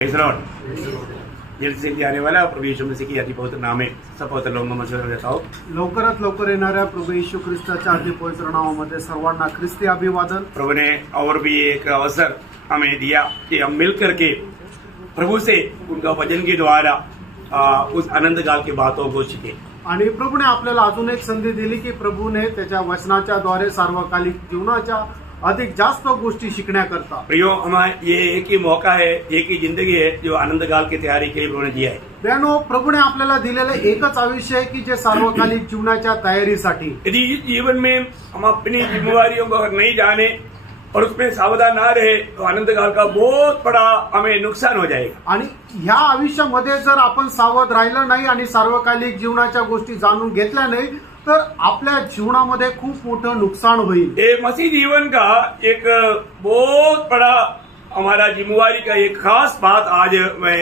जल्द से आने वाला प्रभु यीशु मसीह की अति पवित्र नाम में सब पवित्र लोगों को मशवरा देता हूँ। लवकरात लवकर येणाऱ्या प्रभू येशू ख्रिस्ताच्या अति पवित्र नावामध्ये सर्वांना ख्रिस्ती अभिवादन। प्रभु ने और भी एक अवसर हमें दिया कि हम मिल करके प्रभु से उनका वचन के द्वारा उस आनंद काल की बातों को सीखे। आणि प्रभूने आपल्याला अजून एक संधी दिली की प्रभूने त्याच्या वचनाच्या द्वारे सार्वकालिक जीवनाच्या अधिक जास्त गोष्टी शिकण्याकरता। प्रियो, हमारा ये एक ही मौका है, एक ही जिंदगी है जो आनंद काल की तैयारी के लिए प्रभु ने दिया है। बहनों, प्रभुने आपल्याला दिलेलं एकच आयुष्य आहे की जे सार्वकालिक जीवनाच्या तयारीसाठी। यदि इस जीवन में हम अपनी जिम्मेवारियों को नहीं जाने और उसमें सावधान ना रहे तो आनंद काल का बहुत बड़ा हमें नुकसान हो जाएगा। आणि ह्या आयुष्यामध्ये जर आपण सावध राहिलं नाही आणि सार्वकालिक जीवनाच्या गोष्टी जाणून घेतल्या नाही तर आपल्या जीवनामध्ये खूप मोठं नुकसान होईल। ये मसीह जीवन का एक बहुत बड़ा हमारा जिम्मेवारी का एक खास बात आज मैं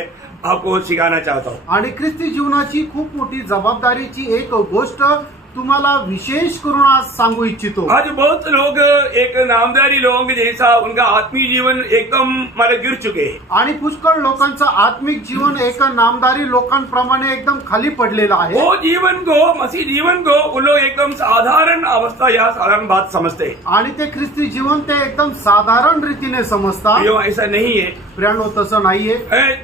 आपको सिखाना चाहता हूँ। आणि ख्रिस्ती जीवनाची खूप मोठी जबाबदारीची एक गोष्ट तुम्हाला विशेष करून आज सांगू इच्छितो। आज बहुत लोग एक नामधारी लोग जैसा उनका आत्मिक जीवन एकदम मारे गिर चुके हैं आणि पुष्कळ लोकांचं आत्मिक जीवन एक नामधारी लोकांप्रमाणे एकदम खाली पडलेलं आहे। वो जीवन को, मसीह जीवन को उन लोग एकदम साधारण अवस्था या साधारण बात समझते हैं आणि ते ख्रिस्ती जीवन ते एकदम साधारण रीतीने समजतात। यो ऐसा नहीं है। प्रियानो, तसं नाहीये।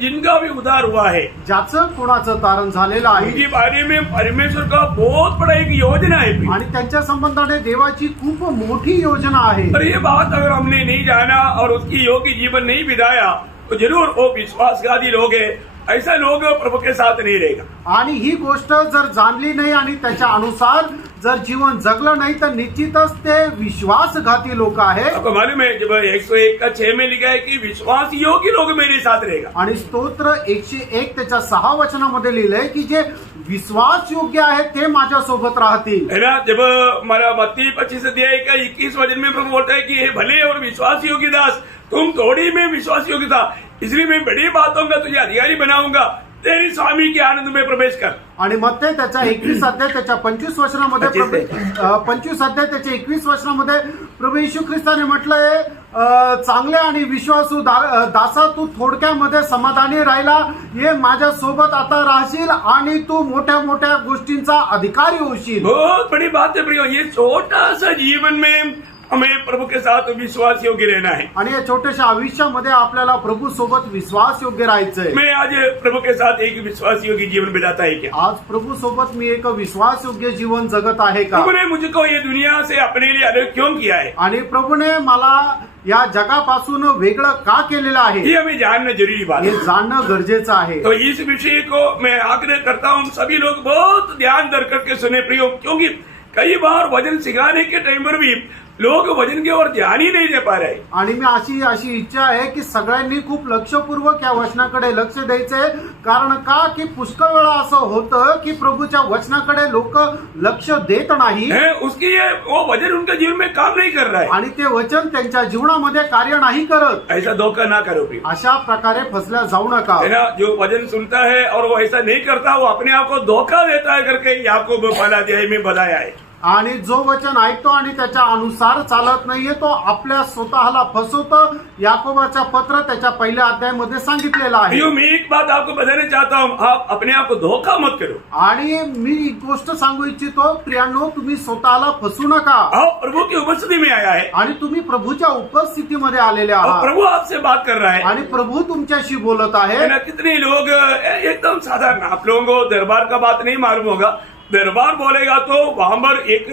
जिनका भी उद्धार हुआ है, ज्याचं कोणाचं तारण झालेलं आहे, उनके बारे में परमेश्वर का बहुत बड़ा एक योजना है आणि त्यांच्या संबंधाने देवाची खूप मोठी योजना आहे। और ये बात अगर हमने नहीं जाना और उसकी योग्य जीवन नहीं बिताया तो जरूर वो विश्वासघाती लोग है, ऐसा लोग प्रभु के साथ नहीं रहेगा। आणि ही गोष्ट जर जाणली नाही आणि त्याच्या अनुसार जर जीवन जगलं नाही तर निश्चितच ते विश्वासघाती लोक आहेत। आपको मालूम है जब 101:6 में लिखा है कि विश्वास योग्य लोग मेरे साथ रहेगा। आणि स्तोत्र 101 त्याच्या 6 वचनामध्ये लिहिलंय की जे विश्वास योग्य आहेत ते माझ्या सोबत राहतील। है ना। जब हमारा मत्ती 25 अध्याय का 21 वचन में प्रभु बोलता है कि हे भले और विश्वास योग्य दास, तुम थोड़ी में विश्वास योग्य था, इसलिए मैं बड़ी बातों का तुझे अधिकारी बनाऊंगा, तेरी स्वामी के आनंद में प्रवेश कर। आणि मत्ते त्याच्या 21 अध्याय त्याच्या 25 वचनामध्ये 25 अध्याय त्याच्या 21 वचनामध्ये प्रभू येशू ख्रिस्ताने म्हटलंय, चांगले आणि विश्वासू दासा, तू थोडक्यामध्ये समाधानी राहिला, ये माझ्या सोबत आता राहशील आणि तू मोठ्या मोठ्या गोष्टींचा अधिकारी होशील। बहुत बड़ी बात है प्रियो। ये छोटा सा जीवन में हमें प्रभु के साथ विश्वास योग्य रहना है आणि या छोट्याशा आयुष्यामध्ये आपल्याला प्रभु सोबत विश्वास योग्य राहायचंय। मैं आज प्रभु के साथ एक विश्वास योग्य जीवन बिताता है क्या? आज प्रभु सोबत मी एक विश्वास योग्य जीवन जगत आहे का? प्रभु ने मुझको ये दुनिया से अपने लिए अलग क्यों किया है? आणि प्रभुने मला या जगापासून वेगळं का केलेलं आहे ये हमें जानना जरूरी बात हे है। जाणणं गरजेचं आहे। तो इस विषय को मैं आग्रह करता हूँ सभी लोग बहुत ध्यान धर करके सुने प्रियो, क्योंकि कई बार वचन सिखाने के टाइम पर भी लोग वचन की ओर ध्यान ही नहीं दे पा रहे। आणि मी अशी इच्छा आहे की सगळ्यांनी खूप लक्षपूर्वक या वचनाकडे लक्ष द्यायचंय। कारण का की पुष्कळ वेळा असं होतं की प्रभूच्या वचनाकडे लोक लक्ष देत नाही, उसकी वो वचन उनके जीवन में काम नहीं कर रहा है आणि ते वचन त्यांच्या जीवनामध्ये कार्य नाही करत। ऐसा धोखा ना करो प्रिय। अशा प्रकारे फसल्या जाऊ नका। है ना। जो वचन सुनता है और वो ऐसा नहीं करता, वो अपने आप को धोखा देता है करके याकूब पहला अध्याय में बताया है। आणि जो वचन ऐकतो आणि त्याच्या अनुसार चालत नाहीये तो आपल्या स्वतःला फसवतो। याकोबाच्या पत्र त्याच्या पहिल्या अध्यायामध्ये सांगितलेलं आहे। मैं एक बात आपको बताना चाहता हूँ, आप अपने आप को धोखा मत करो। आणि मी एक गोष्ट सांगू इच्छितो, प्रियांनो, तुम्ही स्वतःला फसू नका। आप प्रभु की उपस्थिति में आया है आणि तुम्ही प्रभूच्या उपस्थितीमध्ये आलेले आहात। प्रभु आपसे बात कर रहा है आणि प्रभु तुमच्याशी बोलत आहे। कितने लोग एकदम साधारण, आप लोगों को दरबार का बात नहीं मालूम होगा। दरबार बोलेगा तो वहां पर एक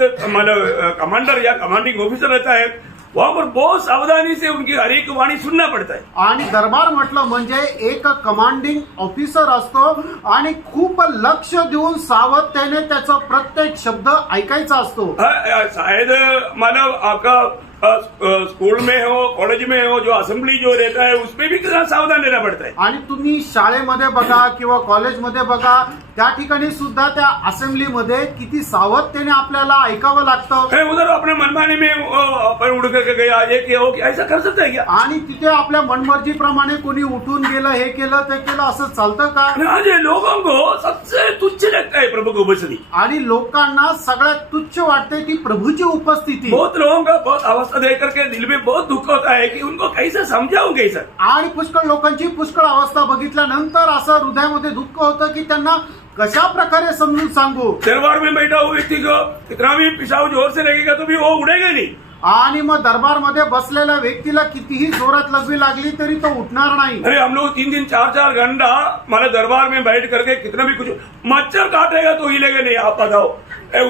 कमांडर या कमांडिंग ऑफिसर रहता है, वहां पर बहुत सावधानी से उनकी हर एक वाणी सुनना पड़ता है। आणि दरबार म्हटलं म्हणजे एक कमांडिंग ऑफिसर असतो आणि खूप लक्ष देऊन सावधतेने त्याचा प्रत्येक शब्द ऐकायचा असतो। शायद मानव आपका स्कूल में हो, कॉलेज में हो, जो असेंबली जो रहता है उसमें भी कितना सावधान रहना पड़ता है। आणि तुम्ही शाळेमध्ये बघा किंवा कॉलेजमध्ये बघा, त्या ठिकाणी सुद्धा त्या असेंब्लीमध्ये किती सावधतेने आपल्याला ऐकावं लागतं. है उधर अपने मनमानी में अपन उड़ करके गया, ये किया वो किया, ऐसा कर सकता है क्या? आणि तिथे आपल्या मनमर्जीप्रमाणे कोणी उठून गेलं, हे केलं ते केलं, असं चालतं का? आज ये लोगों को सबसे तुच्छ लगता है प्रभु की उपस्थिति. आणि लोकांना सगळ्यात तुच्छ वाटते ती प्रभूची उपस्थिती. बहुत लोगों का बहुत अवस्था देख करके दिल में बहुत दुख होता है कि उनको कैसे समझाऊं कैसे. आणि पुष्कळ लोकांची पुष्कळ अवस्था बघितल्यानंतर असं हृदयामध्ये दुःख होतं की त्यांना कशा प्रकारे समजून सांगू. दरबार में बैठा हुआ व्यक्ति को कितना भी पिशाब जोर से लगेगा तो भी वो उड़ेगा नहीं. आणि मग दरबारमध्ये बसलेल्या व्यक्तीला कितीही जोरात लगवी लागली तरी तो उठणार नाही. अरे हम लोग 3 दिन 4 घंटा हमारे दरबार में बैठ करके कितना भी कुछ मच्छर काटेगा तो हिलेगा नहीं. आप बताओ,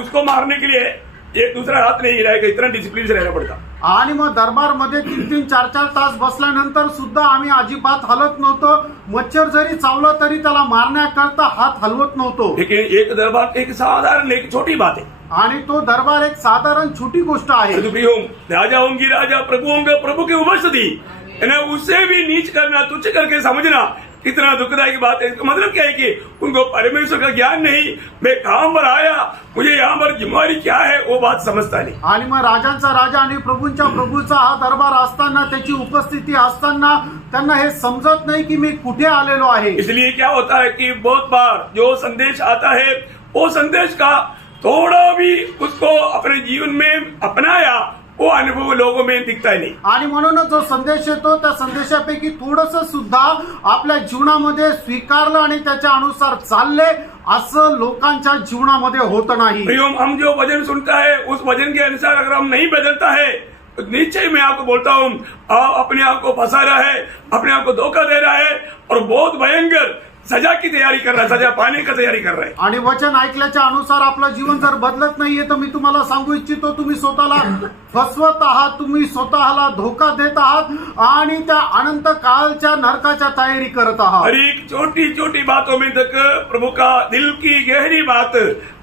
उसको मारने के लिए एक दूसरा हाथ नहीं हिलाएगा, इतना डिसिप्लिन से रहना पड़ता. आणि मग दरबारमध्ये 3-3, 4-4 तास बसल्यानंतर सुद्धा आम्ही अजिबात हलत नव्हतो. मच्छर जरी चावलं तरी त्याला मारण्याकरता हात हलवत नव्हतो. लेकिन एक दरबार एक साधारण एक छोटी बात है. आणि तो दरबार एक साधारण छोटी गोष्ट आहे. राजा होंगी राजा, प्रभु होंगे प्रभु की उपस्थिति, उससे भी नीच करना, तुच्छ करके समझना कितना दुखदायी बात है. इसका मतलब क्या है कि उनको परमेश्वर का ज्ञान नहीं, मैं कहां पर आया, मुझे यहाँ पर जिम्मेवारी क्या है, वो बात समझता नहीं. आणि मग राजांचा राजा आणि प्रभूंच्या प्रभूचा हा दरबार असताना, त्याची उपस्थिती असताना त्यांना हे समजत नाही की मी कुठे आलेलो आहे. इसलिए क्या होता है कि बहुत बार जो संदेश आता है वो संदेश का थोड़ा भी उसको अपने जीवन में अपनाया वो अनुभव लोगों में दिखता ही नहीं. आणि म्हणूनच जो संदेश येतो त्या संदेशापैकी थोडस सुद्धा आपल्या जीवनामध्ये स्वीकारलं आणि त्याच्या अनुसार चालले असं लोकांच्या जीवनामध्ये होत नाही. हम जो वचन सुनता है उस वचन के अनुसार अगर हम नहीं बदलता है तो निश्चय मैं आपको बोलता हूँ अपने आप को फंसा रहा है, अपने आप को धोखा दे रहा है और बहुत भयंकर सजा की तैयारी कर रहा है, सजा पाने का तैयारी कर रहा है. आणि वचन ऐकल्याच्या अनुसार आपलं जीवन जर बदलत नाहीये तर मी तुम्हाला सांगू इच्छितो, तुम्ही स्वतःला फसवत आहात, तुम्ही स्वतःला धोका देत आहात आणि त्या अनंत काळच्या नरकाच्या तयारी करत आहात. हर एक छोटी छोटी बातों में तक प्रभु का दिल की गहरी बात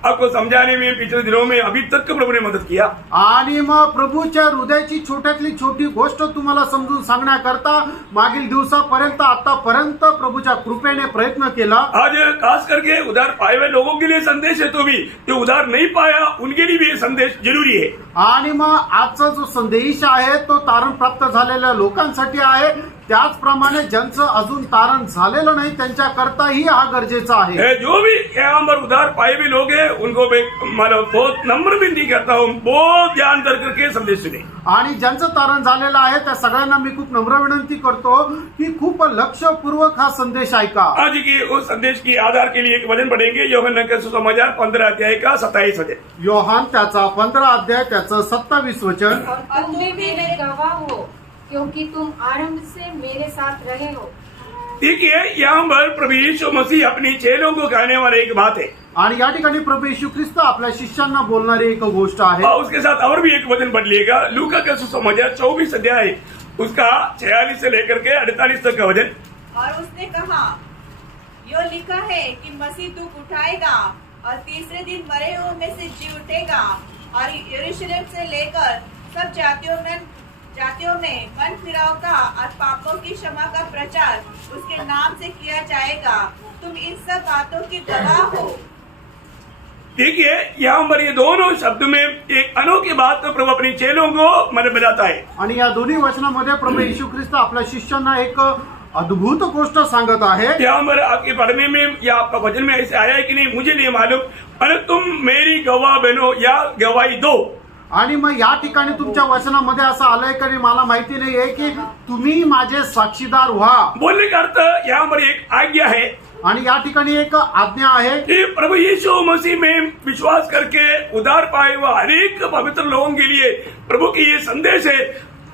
आपको समझाने में पिछले दिनों में अभी तक प्रभु ने मदद किया. आणि मग प्रभूच्या हृदयाची छोट्यातली छोटी गोष्ट तुम्हाला समजून सांगण्याकरता मागील दिवसापर्यंत आतापर्यंत प्रभूच्या कृपेने प्रयत्न केला. आज खास करके उधार पाए हुए लोगों के लिए संदेश है, तो भी जो उधार नहीं पाया उनके लिए भी ये संदेश जरूरी है. आणि मग आजचा जो संदेश आहे तो तारण प्राप्त झालेल्या लोकांसाठी आहे. त्याचप्रमाणे ज्यांचं अजून तारण झालेलं नाही त्यांच्याकरताही हा गरजेचा आहे. जो भी यहाँ पर उधार पाए हुए लोग हैं उनको मैं बहुत नम्र विनती करता हूँ, बहुत ध्यान दर करके संदेश सुने. आणि ज्यांचं तारण झालेलं आहे त्या सगळ्यांना मी खूप नम्र विनंती करतो की खूप लक्षपूर्वक हा संदेश ऐका. आज की उस संदेश की आधार के लिए एक वचन पढ़ेंगे, यूहन्ना का सुसमाचार 15 अध्याय का 27 वचन. योहान त्याचा 15 अध्याय त्याचं 27 वचन. और तुम भी मेरे गवाह हो क्योंकि तुम आरंभ से मेरे साथ रहे हो. देखिए यहाँ पर प्रभु यीशु मसीह अपनी चेलों को कहने वाले एक बात है. आणि या ठिकाणी प्रभू येशू ख्रिस्त आपल्या शिष्यांना बोलणारी एक गोष्ट आहे. और उसके साथ और भी एक वचन पढ़ लिएगा, लूका का सुसमाचार 24 अध्याय उसका 46 से लेकर के 48 तक का वचन. और उसने कहा, यो लिखा है कि मसीह दुख उठाएगा और तीसरे दिन मरे हुओं में से जी उठेगा और यरूशलेम से लेकर सब जातियों में मन फिराव का और पापों की क्षमा का प्रचार उसके नाम से किया जाएगा. तुम इन सब बातों की गवाह हो. देखिए यहाँ पर ये दोनों शब्द में एक अनोखी बात तो प्रभु अपनी चेलों को मन बताता है. आणि या दोन्ही वचनामध्ये प्रभू येशू ख्रिस्त आपल्या शिष्यांना एक अद्भुत गोष्ट सांगत आहे. यहाँ पर आपके पढ़ने में या आपका वचन में ऐसे आया है कि नहीं मुझे नहीं मालूम, पर तुम मेरी गवाह बनो या गवाही दो. आणि मग या ठिकाणी तुमच्या वचनामध्ये असं आलंय की मला माहिती नाहीये की तुम्ही माझे साक्षीदार व्हा. बोलने का अर्थ यहाँ पर एक आज्ञा है आणि या ठिकाणी एक आज्ञा आहे कि प्रभु यीशु मसीह में विश्वास करके उधार पाए हुए हर एक पवित्र लोगों के लिए प्रभु की ये संदेश है,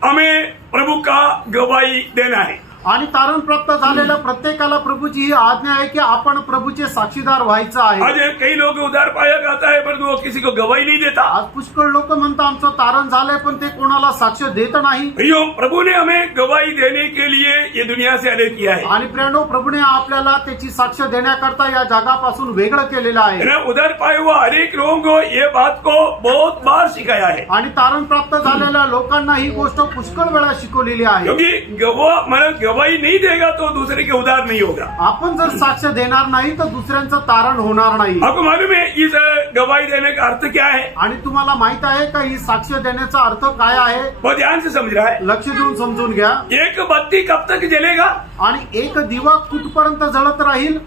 हमें प्रभु का गवाही देना है. आणि तारण प्राप्त झालेल्या प्रत्येकाला प्रभूची ही आज्ञा आहे की आपण प्रभूचे साक्षीदार व्हायचं आहे. आज कई लोग उधार पाया जाता है परंतु वो किसी को गवाही नहीं देता. आज पुष्कळ लोक म्हणतात आमचं तारण झालंय पण ते कोणाला साक्ष देत नाही. प्रभु ने हमें गवाही देने के लिए ये दुनिया से अलग किया है. आणि प्रियानो, प्रभूने आपल्याला त्याची साक्ष देण्याकरता या जगापासून वेगळं केलेलं आहे. उधार पाए हुआ हर एक लोगों को ये बात को बहुत बार सिखाया है. आणि तारण प्राप्त झालेल्या लोकांना ही गोष्ट पुष्कळ वेळा शिकवलेली आहे. क्योंकि गवाही नहीं देगा तो दूसरे के उद्धार नहीं होगा। आपण जर साक्ष देणार नाही तर दुसऱ्यांचं तारण होणार नाही। आपको मालूम है इस गवाही देने का अर्थ क्या है? आणि तुम्हाला माहित आहे का ही साक्ष देण्याचा अर्थ काय आहे? बहुत ध्यान से समझ रहा है। लक्ष देऊन समजून घ्या। एक बत्ती कब तक जलेगा? आणि एक दिवा कुठपर्यंत जळत राहील?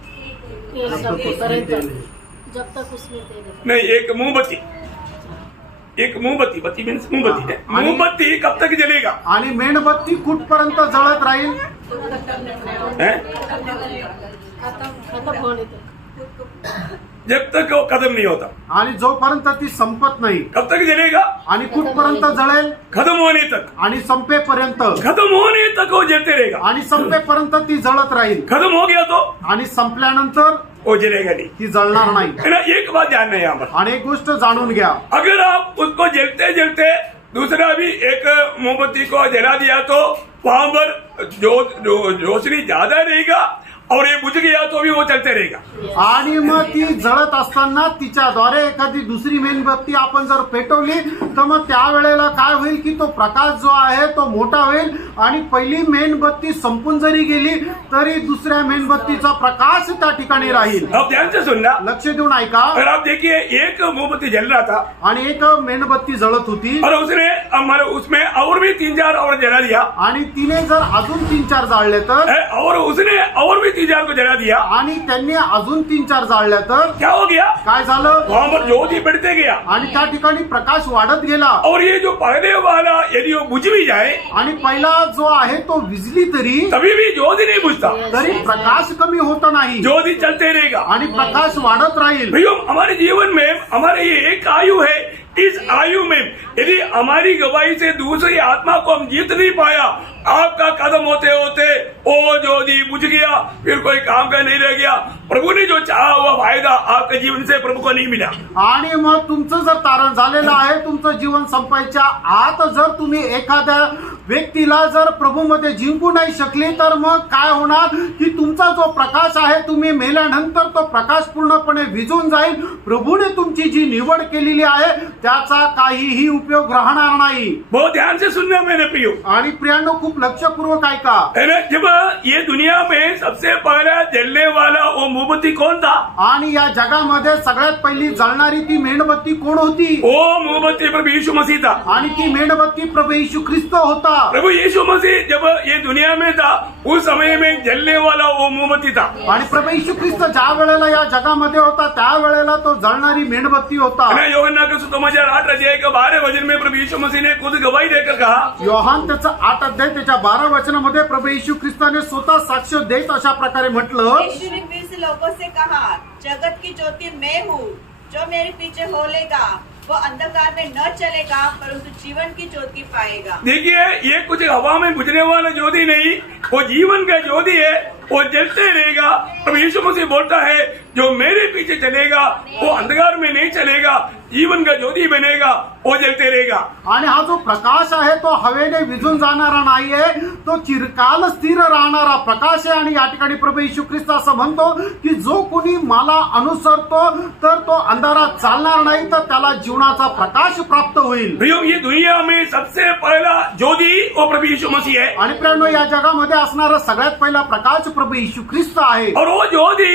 जब तक उसमें तेल है। नहीं, एक मोमबत्ती, एक मोमबत्ती, बत्ती मीन्स मोमबत्ती है। मोमबत्ती कब तक जलेगा? आणि मेणबत्ती कुठपर्यंत जळत राहील? हैं? खत्म होने तक। जब तक वो खत्म नहीं होता। आणि जोपर्यंत ती संपत नाही। कब तक जलेगा? आणि कुठपर्यंत जळेल? खत्म होने तक। आणि संपेपर्यंत। खत्म होने तक वो जलते रहेगा। आणि संपेपर्यंत ती जळत राहील। खत्म हो गया तो आणि संपल्यानंतर वो जलेगा नहीं। ती जळणार नाही। है ना? एक बात जानना है यहाँ पर। आणि एक गोष्ट जाणून घ्या, अगर आप उसको जलते जलते दूसरा भी एक मोमबत्ती को जला दिया तो वहां पर रोशनी ज्यादा रहेगा और ये बुझ गया तो भी वो चलते रहेगा। आणि मग ती जळत असताना तिच्याद्वारे एखादी दुसरी मेणबत्ती आपण जर पेटवली तर मग त्यावेळेला काय होईल की तो प्रकाश जो आहे तो मोठा होईल आणि पहिली मेणबत्ती संपून जरी गेली तरी दुसऱ्या मेणबत्तीचा प्रकाश त्या ठिकाणी राहील। अब ध्यान से सुनना, लक्ष देऊन ऐका। अगर आप देखिए एक मोमबत्ती जल रहा था आणि एक मेणबत्ती जळत होती और उसने हमारे उसमें और भी 3-4 और जला दिया आणि तिने जर अजून 3-4 जाळले तर और उसने और भी 3-4 को जला दिया आणि त्यांनी अजून 3-4 जाळल्या तर क्या हो गया? काय झालं? वहां पर ज्योति बढ़ते गया आणि त्या ठिकाणी प्रकाश वाढत गेला और ये जो पहले वाला यदि वो बुझ भी जाए आणि पहिला जो आहे तो विजली तरी तभी भी ज्योति नहीं बुझता, तरी प्रकाश कमी होता नाही ज्योति चलते रहेगा। आणि प्रकाश वाढत राहील। भैया हमारे जीवन में हमारे ये एक आयु है, इस आयु में यदि हमारी गवाही से दूसरी आत्मा को हम जीत नहीं पाया, आपका कदम होते होते ओ ज्योति बुझ गया, फिर कोई काम का नहीं रह गया। प्रभु ने जो चाहा हुआ फायदा आपके जीवन से प्रभु को नहीं मिला। आणि मग तुमचं जर तारण झालेलं आहे, तुमचं जीवन संपायच्या आत जर तुम्ही एखाद्या व्यक्तीला जर प्रभूमध्ये जिंकू नाही शकले तर मग काय होणार की तुमचा जो प्रकाश आहे तुम्ही मेल्यानंतर तो प्रकाश पूर्णपणे विझून जाईल। प्रभूने तुमची जी निवड केलेली आहे त्याचा काहीही उपयोग राहणार नाही। बहुत ध्यान से सुनना मेरे प्रियो। आणि प्रियांनो खूप लक्षपूर्वक ऐका। है ना? जब ये दुनिया में सबसे पहला जलने वाला वो मोमबत्ती कौन था? आणि या जगामध्ये सगळ्यात पहिली जळणारी ती मेणबत्ती कोण होती? वो मोमबत्ती प्रभु यीशु मसीह था। आणि ती मेणबत्ती प्रभू येशू ख्रिस्त होता। प्रभु यीशु मसीह जब ये दुनिया में था उस समय में जलने वाला वो मोमबत्ती था। आणि प्रभू येशू ख्रिस्त ज्या वेळेला या जगामध्ये होता त्यावेळेला तो जळणारी मेणबत्ती होता। है ना? यूहन्ना के सुसमाचार 8 अध्याय के 12 वचन में प्रभु यीशु मसीह ने खुद गवाही देकर कहा, योहान त्याचा 8 अध्याय त्याच्या 12 वचनामध्ये प्रभू येशू ख्रिस्ताने स्वतः साक्ष देत अशा प्रकारे म्हटलं, यीशु ने फिर से लोगों से कहा, जगत की ज्योति मैं हूँ, जो मेरे पीछे हो लेगा वो अंधकार में न चलेगा परंतु जीवन की ज्योति पाएगा। देखिए ये कुछ हवा में बुझने वाला ज्योति नहीं, वो जीवन का ज्योति है, वो जलते रहेगा। प्रभु यीशु मसीह बोलता है जो मेरे पीछे चलेगा वो अंधकार में नहीं चलेगा, जीवन का ज्योति बनेगा, वो जलते रहेगा। आणि हा जो प्रकाश आहे तो हवेने विझून जाणारा नाहीये, तो चिरकाल स्थिर राहणारा प्रकाश आहे। आणि या ठिकाणी प्रभू येशू ख्रिस्त असं म्हणतो की जो कोणी मला अनुसरतो तर तो अंधारात चालणार नाही तर त्याला जीवनाचा प्रकाश प्राप्त होईल। भैया ये दुनिया में सबसे पहला ज्योति वो प्रभु यीशु मसीह है आणि प्रियांनो या जगामध्ये असणारा सगळ्यात पहिला प्रकाश प्रभू येशू ख्रिस्त आहे। और वो ज्योति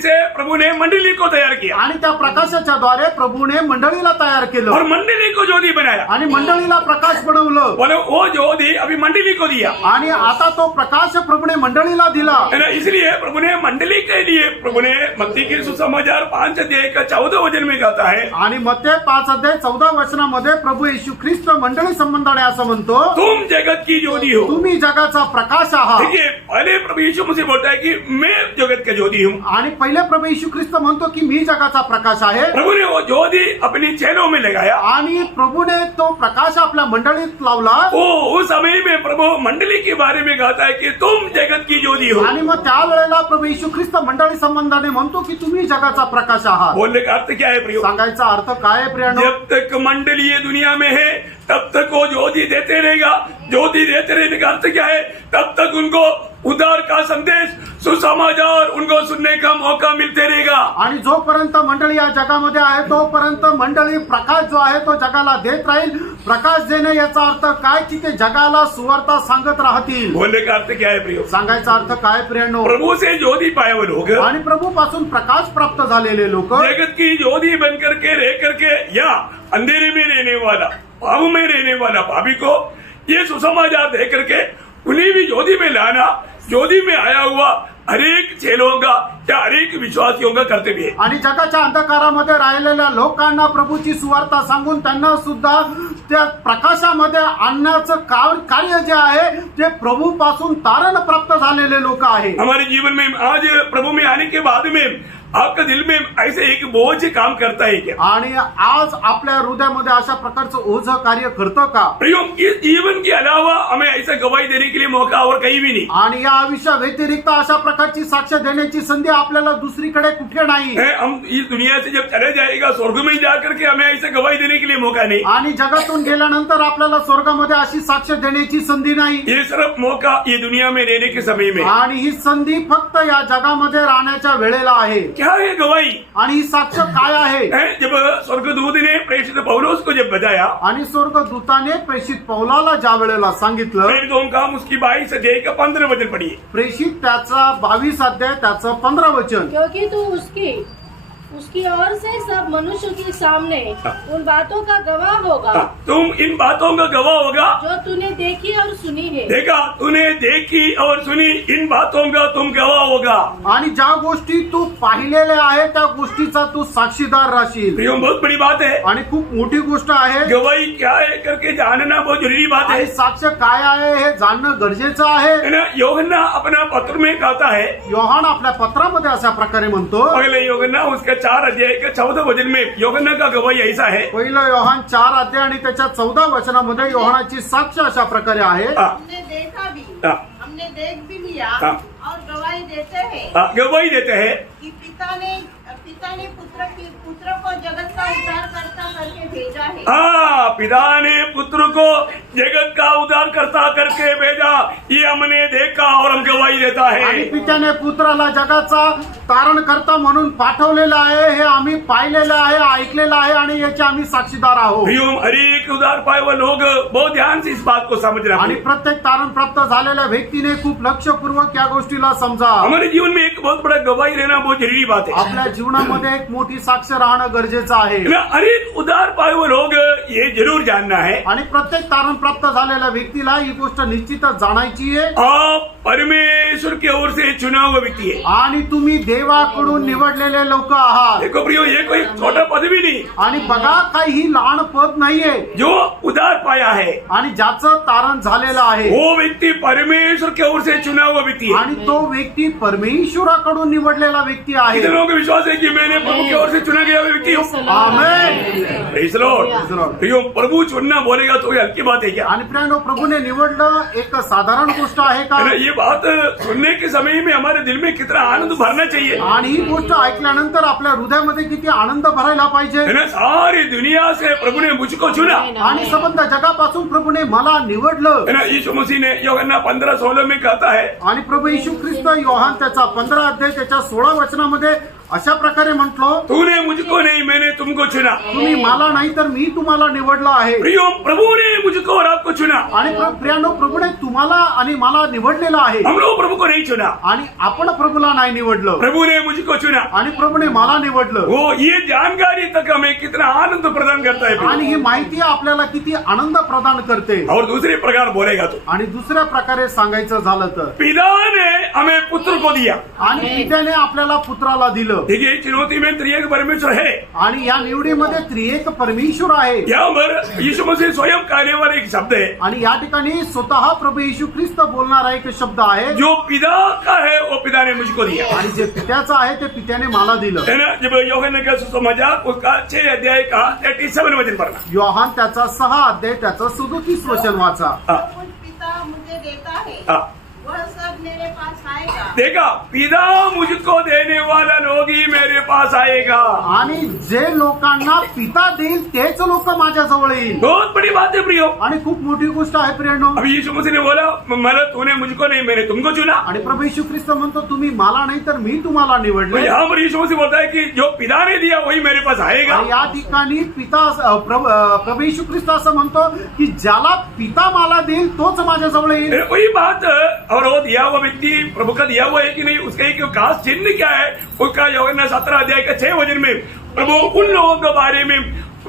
से प्रभु ने मंडली को तैयार किया आणि त्या प्रकाशाच्या द्वारे प्रभूने मंडळीला तयार और केलं मंडली को ज्योति बनाया। आणि मंडळीला प्रकाश बनवलं बोले वो ज्योति अभी मंडली को दिया, आणि आता तो प्रकाश प्रभूने मंडळीला दिला। है ना? इसलिए प्रभु ने मंडली के लिए प्रभु ने मत्ती के सुसमाचार 5 अध्याय का 14 वचन में कहता है, आणि मत्ते 5 अध्याय 14 वचनामध्ये प्रभू येशू ख्रिस्त मंडळी संबंधाने असं म्हणतो, तुम जगत की ज्योति हो। तुम्ही जगाचा प्रकाश आहात। देखिए पहले प्रभु यीशु मसीह बोलता है कि मैं जगत का ज्योति हूँ। आणि पहिले प्रभू येशू ख्रिस्त म्हणतो की मी जगाचा प्रकाश आहे। प्रभु ने वो ज्योति अपनी चेलों में लगाया। आणि प्रभूने तो प्रकाश आपल्या मंडळीत लावला। वो उस समय में प्रभु मंडली के बारे में कहता है कि तुम जगत की ज्योति हो। आणि मग त्यावेळेला प्रभू येशू ख्रिस्त मंडळी संबंधाने म्हणतो की तुम्ही जगाचा प्रकाश आहात। बोलने का अर्थ क्या है प्रियो? सांगायचा अर्थ काय आहे प्रियानो? जब तक मंडली ये दुनिया में है तब तक वो ज्योति देते रहेगा। ज्योति देते रहने का अर्थ क्या है? तब तक उनको उद्धार का संदेश सुसमाचार उनको सुनने का मौका मिलते रहेगा। आणि जोपर्यंत मंडळी या जगामध्ये आहे तोपर्यंत मंडळी प्रकाश जो आहे तो जगाला देत राहील. प्रकाश देणे याचा अर्थ काय की ते जगाला सुवार्ता सांगत राहतील. बोलने का अर्थ क्या है प्रियो? सांगायचा अर्थ काय प्रियांनो? प्रभु से ज्योति पाए हुए लोग, आणि प्रभू पासून प्रकाश प्राप्त झालेले लोक, जगत की ज्योति बन करके रह करके या अंधेरे में रहने वाला, पाप में रहने वाला पापी को ये सुसमाचार दे करके उन्हें भी ज्योति में लाना, ज्योति में आया हुआ हरेक चेलों का या हरेक विश्वासियों का कर्तव्य है. आणि जगाच्या अंधकारामध्ये राहिलेल्या लोकांना प्रभूची सुवार्ता सांगून त्यांना सुद्धा त्या प्रकाशामध्ये आणण्याचं कार्य जे आहे ते प्रभू पासून तारण प्राप्त झालेले लोक आहे. हमारे जीवन में आज प्रभु में आने के बाद में आपका दिल में ऐसे एक बोझ काम करता है क्या? आणि आज आपल्या हृदयामध्ये अशा प्रकारचं ओझं कार्य करतं का? प्रियो, इस जीवन के अलावा हमें ऐसा गवाही देने के लिए मौका और कहीं भी नहीं आणि या आयुष्या व्यतिरिक्त अशा प्रकारची साक्ष देण्याची संधी आपल्याला दुसरीकडे कुठे नाही. है. हम इस दुनिया से जब चले जाएगा स्वर्ग में जाकर के हमें ऐसे गवाही देने के लिए मौका नहीं. आणि जगातून गेल्यानंतर आपल्याला स्वर्गामध्ये अशी साक्ष देण्याची संधी नाही. ये सिर्फ मौका ये दुनिया में रहने के समय में. आणि ही संधी फक्त या जगामध्ये राहण्याच्या वेळेला आहे. क्या है गवाही? आणि ही साक्ष काय आहे? है, जब स्वर्गदूत ने प्रेषित पौलुस को जब बताया, आणि स्वर्गदूताने प्रेषित पौलाला ज्या वेळेला सांगितलं, पहले तो हम काम उसकी 22 अध्याय का 15 वचन पढ़िए. प्रेषित त्याचा 22 अध्याय त्याचं 15 वचन. क्योंकि तू उसकी ओर से सब मनुष्य के सामने उन बातों का गवाह होगा तुम इन बातों का गवाह होगा जो तूने देखी और सुनी है. देखा, तूने देखी और सुनी, इन बातों का तुम गवाह होगा. आणि ज्या गोष्टी तू पाहिलेल्या आहे त्या गोष्टीचा तू साक्षीदार राहशील. प्रियो, बहुत बड़ी बात है. आणि खूप मोठी गोष्ट आहे. गवाही क्या है करके जानना बहुत जरूरी बात है. आणि साक्ष काय आहे हे जाणणं गरजेचं आहे. है ना. यूहन्ना अपना पत्र में कहता है, योहान आपल्या पत्रामध्ये अशा प्रकारे म्हणतो, पहले यूहन्ना उसका 4 अध्याय का 14 वचन में यूहन्ना का गवाही ऐसा है. पहिलं योहान 4 अध्याय आणि त्याच्या 14 वचनामध्ये योहानाची साक्ष अशा प्रकारे आहे. हमने देखा भी, हाँ. हमने देख भी लिया हाँ. और गवाही देते हैं गवाही देते हैं कि पिता ने पुत्र को जगत का उद्धार करता करके भेजा है. पिता ने पुत्र को जगत का उद्धार करके भेजा, ये हमने देखा और हम गवाही देता आणि है. पित्याने पुत्राला जगाचा तारण करता म्हणून पाठवलेलं आहे. हे आम्ही पाहिलेलं आहे, ऐकलेलं आहे आणि याचे आम्ही साक्षीदार आहोत. प्रियो, हरेक उद्धार पाए हुए लोग बहुत ध्यान से इस बात को समझ रहे आणि हैं. प्रत्येक तारण प्राप्त झालेल्या व्यक्तीने खूप लक्षपूर्वक या गोष्टीला समजा. हमारे जीवन में एक बहुत बड़ा गवाही रहना बहुत जरूरी बात है. आपल्या जीवनामध्ये एक मोठी साक्ष राहणं गरजेचं आहे. हरेक उद्धार पाए हुए लोग ये जरूर जानना है, आणि प्रत्येक तारण प्राप्त झालेल्या व्यक्तीला ही गोष्ट निश्चितच जाणायची आहे. आप परमेश्वर की ओर से चुना हुआ व्यक्ति है. आणि तुम्ही देवाकडून निवडलेले लोक आहात. देखो प्रियो, ये कोई छोटा पद भी नहीं. आणि बघा काही लहान पद नाहीये. जो उद्धार पाया है आणि ज्याचं तारण झालेलं आहे वो व्यक्ति परमेश्वर की ओर से चुना हुआ व्यक्ति है. आणि तो व्यक्ती परमेश्वराकडून निवडलेला व्यक्ती आहे. कितने लोगों को विश्वास है कि मैंने प्रभु की ओर से चुना गया व्यक्ति हूँ? आमेन. Praise the Lord. Praise the Lord. प्रियो, प्रभु चुनना बोलेगा तो ये हल्की बात है क्या? आणि प्रियांनो, प्रभूने निवडलं एक साधारण गोष्ट आहे का? है ना, ये बात सुनने के समय में हमारे दिल में कितना आनंद भरना चाहिए. आणि ही गोष्ट ऐकल्यानंतर आपल्या हृदयामध्ये किती आनंद भरायला पाहिजे. है ना, सारी दुनिया से प्रभु ने मुझको चुना. आणि संबंध जगापासून प्रभूने मला निवडलं. है ना, यीशु मसीह ने यूहन्ना 15:16 में कहता है, आणि प्रभू येशू ख्रिस्त योहान त्याचा 15 अध्याय त्याच्या 16 वचनामध्ये अशा प्रकारे म्हटलो, तूने मुझको नहीं, मैंने तुमको चुना. तुम्ही मला नाही तर मी तुम्हाला निवडलं आहे. प्रियो, प्रभु ने मुझको और आपको चुना. आणि प्रियांनो, प्रभूने तुम्हाला आणि मला निवडलेलं आहे. हम लोग प्रभु को नहीं चुना, आणि आपण प्रभूला नाही निवडलं. प्रभु ने मुझको चुना. आणि प्रभूने मला निवडलं. वो ये जानकारी तक हमें कितना आनंद प्रदान करता है. आणि ही माहिती आपल्याला किती आनंद प्रदान करते. और दूसरे प्रकार बोलेगा तो आणि दुसऱ्या प्रकारे सांगायचं झालं तर पिता ने हमें पुत्र को दिया. आणि पित्याने आपल्याला पुत्राला दिलं. देखिए, चुनौती में त्रिएक परमेश्वर है. आणि या निवडीमध्ये त्रिएक परमेश्वर आहे. यहाँ पर यीशु मसीह स्वयं कहने वाला एक शब्द है. आणि या ठिकाणी स्वतः प्रभू येशू ख्रिस्त बोलणारा एक शब्द आहे. जो पिता का है वो पिता ने मुझको दिया. आणि जे पित्याचं आहे ते पित्याने मला दिलं. है ना, जब यूहन्ना का सुसमाचार उसका 6 अध्याय का 37 वचन पढ़ना. योहान त्याचा 6 अध्याय त्याचं 37 वचन वाचा. हाँ. कुछ पिता मुझे देता है हाँ. वह सब मेरे पास आएगा। देखा, पिता मुझको देने वाला लोग ही मेरे पास आएगा। आणि जे लोकांना पिता देईल तेच लोक माझ्याजवळ येईल. बहुत बड़ी बात है प्रियो. आणि खूप मोठी गोष्ट आहे प्रियांनो. अभी यीशु मसीह ने बोला, मला तूने मुझको नहीं, मैंने तुमको चुना. आणि प्रभू येशू ख्रिस्त म्हणतो तुम्ही मला नाही तर मी तुम्हाला तो निवडले. यहाँ पर यीशु मसीह बोलता है कि जो पिता ने दिया वही मेरे पास आएगा. आणि या ठिकाणी प्रभू येशू ख्रिस्त असं म्हणतो की ज्याला पिता मला देईल तोच माझ्याजवळ येईल. वही बात, और वो दिया हुआ व्यक्ति प्रभु का दिया हुआ है कि नहीं, उसका एक खास चिन्ह क्या है, उसका यूहन्ना 17 अध्याय का 6 वचन में प्रभु उन लोगों के बारे में